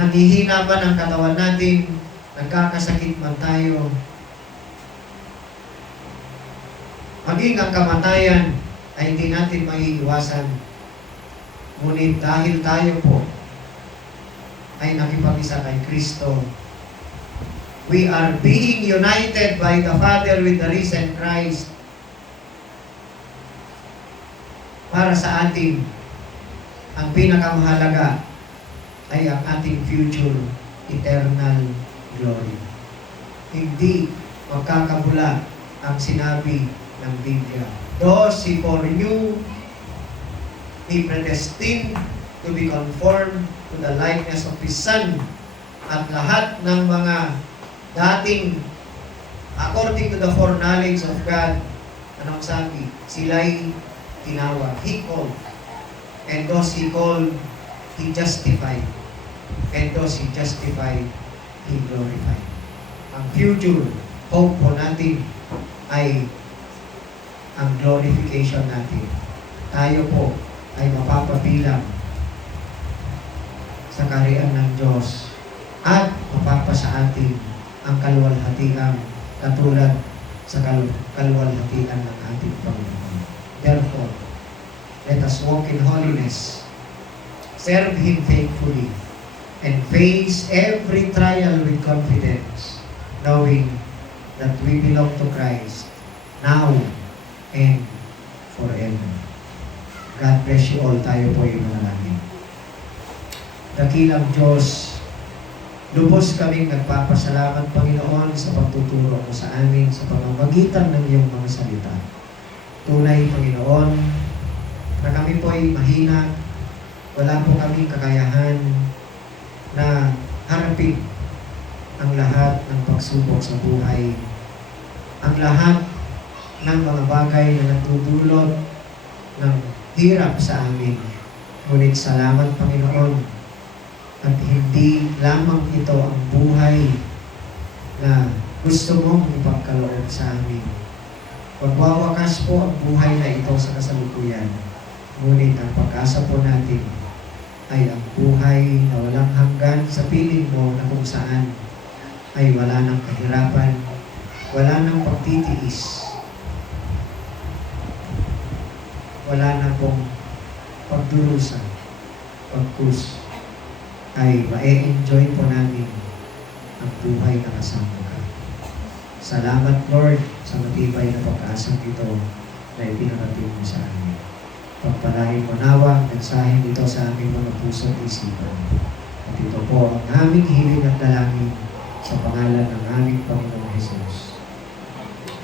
Nanghihina man ang katawan natin, nagkakasakit man tayo, maging ang kamatayan ay hindi natin maiiwasan. Ngunit dahil tayo po ay nakipag-isa kay Kristo, we are being united by the Father with the risen Christ. Para sa atin, ang pinakamahalaga ay ang ating future eternal glory. Hindi magkakabula ang sinabi ng Biblia. Those He foreknew, He predestined to be conformed to the likeness of His Son. At lahat ng mga dating, according to the foreknowledge of God, anong sabi? Sila'y tinawag. He called. And those He called, He justified. And those He justified, He glorified. Ang future hope po natin ay ang glorification natin. Tayo po ay mapapabilang sa kaharian ng Diyos at mapapasa atin ang kaluwalhatian katulad sa kaluwalhatian ng ating Panginoon. Therefore, let us walk in holiness, serve Him faithfully, and face every trial with confidence, knowing that we belong to Christ now and forever. bless you all. Tayo po ay manalangin. Dakilang Diyos, lubos kaming nagpapasalamat, Panginoon, sa pagtuturo mo sa amin sa pamamagitan ng iyong mga salita. Tunay, Panginoon, na kami po ay mahina, wala po kaming kakayahan na harapin ang lahat ng pagsubok sa buhay, ang lahat ng mga bagay na nagdudulot ng hirap sa amin. Ngunit salamat, Panginoon, at hindi lamang ito ang buhay na gusto mong ipagkaloob sa amin. Magwawakas po ang buhay na ito sa kasalukuyan. Ngunit ang pag-asa po natin ay ang buhay na walang hanggan sa piling mo na kung saan ay wala ng kahirapan, wala ng pagtitiis, wala na pong pagdurusa, pagkus, ay ma-enjoy po namin ang buhay na kasama ka. Salamat, Lord, sa matibay na pag-asang ito na ipinarating mo sa amin. Pagpalain mo nawa ang mensaheng ito sa aming mga puso at isipan. At ito po ang aming hiling at dalangin sa pangalan ng aming Panginoong Jesus.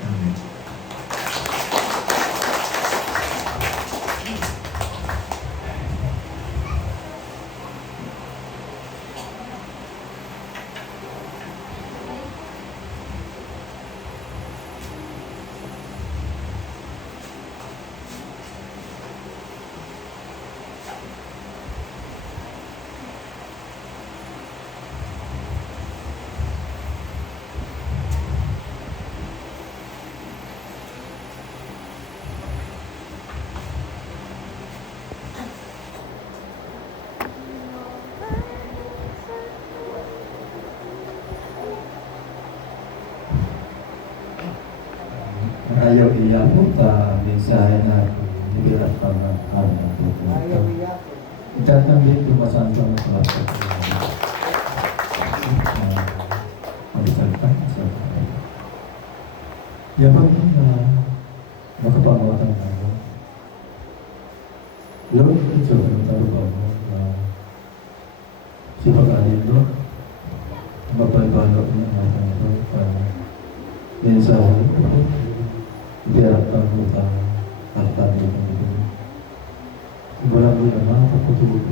Amen. Ayaw iyakot mensahe na ibirat pa ng araw po. Itatambit lumasan sa mga klasa. Magsalita sa kanya. Yaman na makapamawatan ako. Lord, ito ang tarubang mo na si pag-alin mo, mapalbalo ng ating ito para mensahe biar ang utang at tayo ng ito. Walang mga makakaputulog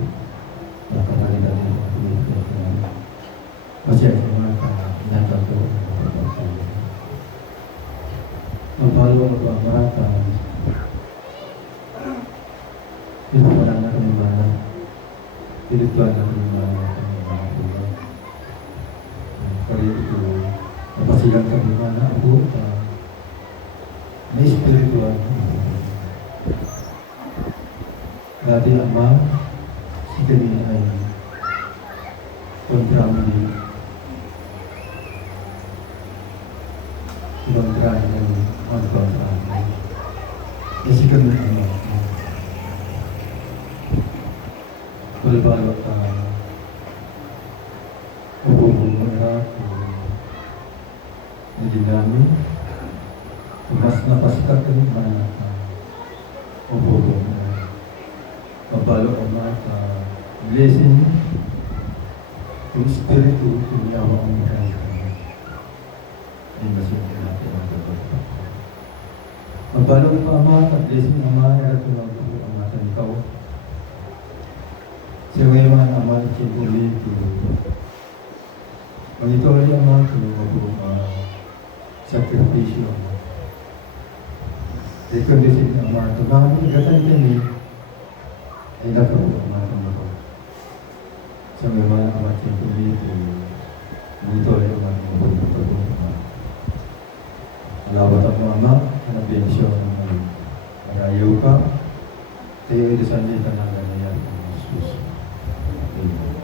na kapalitan ng ito. Masya ang mga natato ng kapatulog. Mabalo ang mga marata. Ito pa lang natin yung mana. Pilituan natin yung mana natin yung mga tulog. Kaya ito, napasilang kami mana ako may spiritual. Dati Ama, si kami ay kontrami. Kontrami ang kontrami. Kasi kami Ama. Balbalot hubungan mo na naging namin. Mas napasikat ka rin mga hubungan mo. Mabalo ang mga blessing yung spiritu tumiyawa ang mga ay masunod natin ang kapatid. Mabalo ang mga blessing ang mga naratulog ang mga ikaw. Siya ngayon ang ama at siya ulit mag-ituloy ang mga sakripisyo. Recondition ang mga ito. Bakit nagatan kami ay nakaroon ang mga ito. Siya ngayon ang ama at siya ulit mag-ituloy ang mga ito. Alawat ang mga ama ang bensyon ng mag-ayaw ka. Kaya ito sa nita ng ganyan ang Jesus. Amen.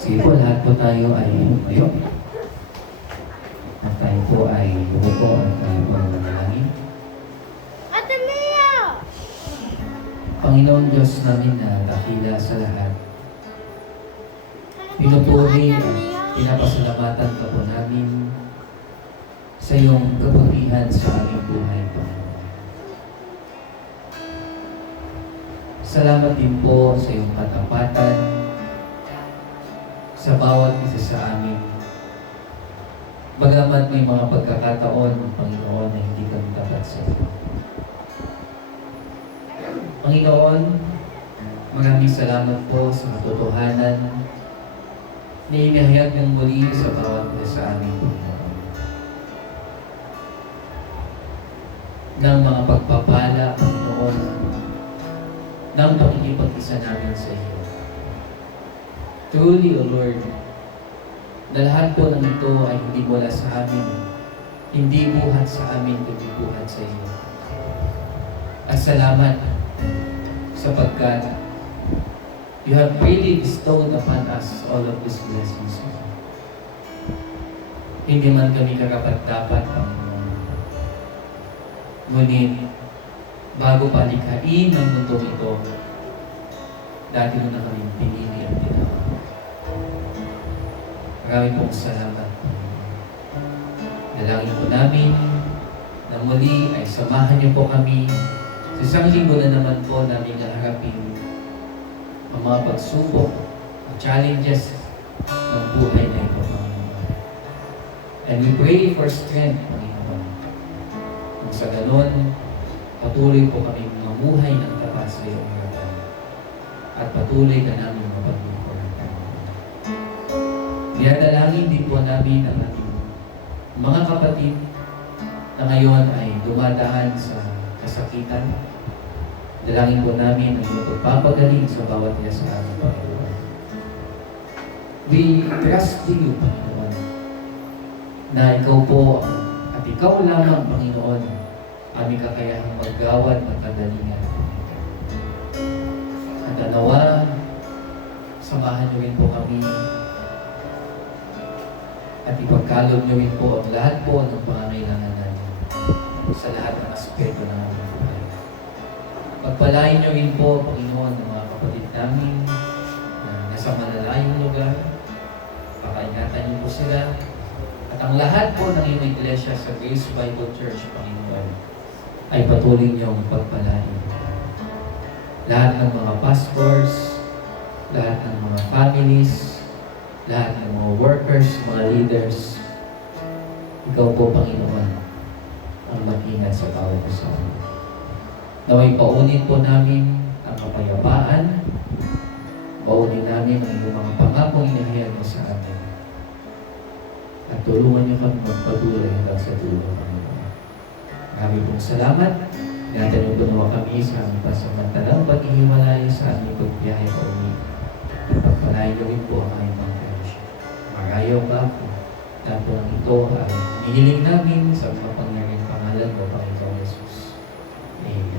Sige po, lahat po tayo ay tumayo. At tayo po ay lumuko at tayo po ay manalangin. Panginoon Diyos namin na dakila sa lahat, pinupuri at pinapasalamatan ka po namin sa iyong kabutihan sa aming buhay, Panginoon. Salamat din po sa iyong katapatan sa bawat isa sa amin. Bagamat may mga pagkakataon, Panginoon, na hindi kami tapat sa iyo. Panginoon, maraming salamat po sa katotohanan na inihayag ng muli sa bawat isa sa amin, Panginoon. Ng mga pagpapala, Panginoon, ng pakikipag-isa namin sa iyo. Truly, O Lord, na lahat po ng ito ay hindi mula sa amin, hindi buhat sa amin, kundi buhat sa iyo. At salamat sapagkat you have really bestowed upon us all of these blessings. Hindi man kami karapat-dapat, Panginoon. Ngunit, bago palikhain ng mundo ito, dati mo na kami pinili at tinawag. Maraming pong salamat, Panginoon. Dalangin po namin na muli ay samahan niyo po kami sa isang linggo na naman po namin naharapin ang mga pagsubok, ang challenges ng buhay na ito, Panginoon. And we pray for strength, Panginoon. Kung sa ganon, patuloy po kami mamuhay ng tapat sa iyong harapan. At patuloy ka namin mapaglingkuran, Panginoon. Dinadalangin din po namin ang ating mga kapatid na ngayon ay dumadaan sa kasakitan. Dalangin po namin ang iyong pagpapagaling sa bawat isa sa aming Panginoon. We trust in you, Panginoon, na ikaw po at ikaw lamang, Panginoon, aming kakayahang maggawad ng kagalingan. At nawa, samahan niyo rin po kami at ipagkaloob niyo rin po ang lahat po ng pangangailangan natin sa lahat ng aspeto ng aming buhay. Pagpalain niyo rin po, Panginoon, ng mga kapatid namin na nasa malalayong lugar. Pakaingatan niyo po sila. At ang lahat po ng iyong iglesia sa Grace Bible Church, Panginoon, ay patuloy niyong pagpalain. Lahat ng mga pastors, lahat ng mga families, lahat ng mga workers, mga leaders, ikaw po, Panginoon, ang mag-ingat sa bawat isa. Naway paunin po namin ang kapayapaan, paunin namin ang iyong mga pangakong inihayag mo sa amin. At tulungan niyo kami magpatuloy hanggang sa dulo, Panginoon. Maraming pong salamat. Natanong po naman kami sa aming pasamantalang paghihiwalay sa aming pagbiyahe pa uwi. Pagpalain niyo rin po ang aming mga fellowship. Marayaw ba ako? Dahil po ang ito ay nihiling namin sa mapangyariang pangalan mo, Panginoon Jesus. Amen.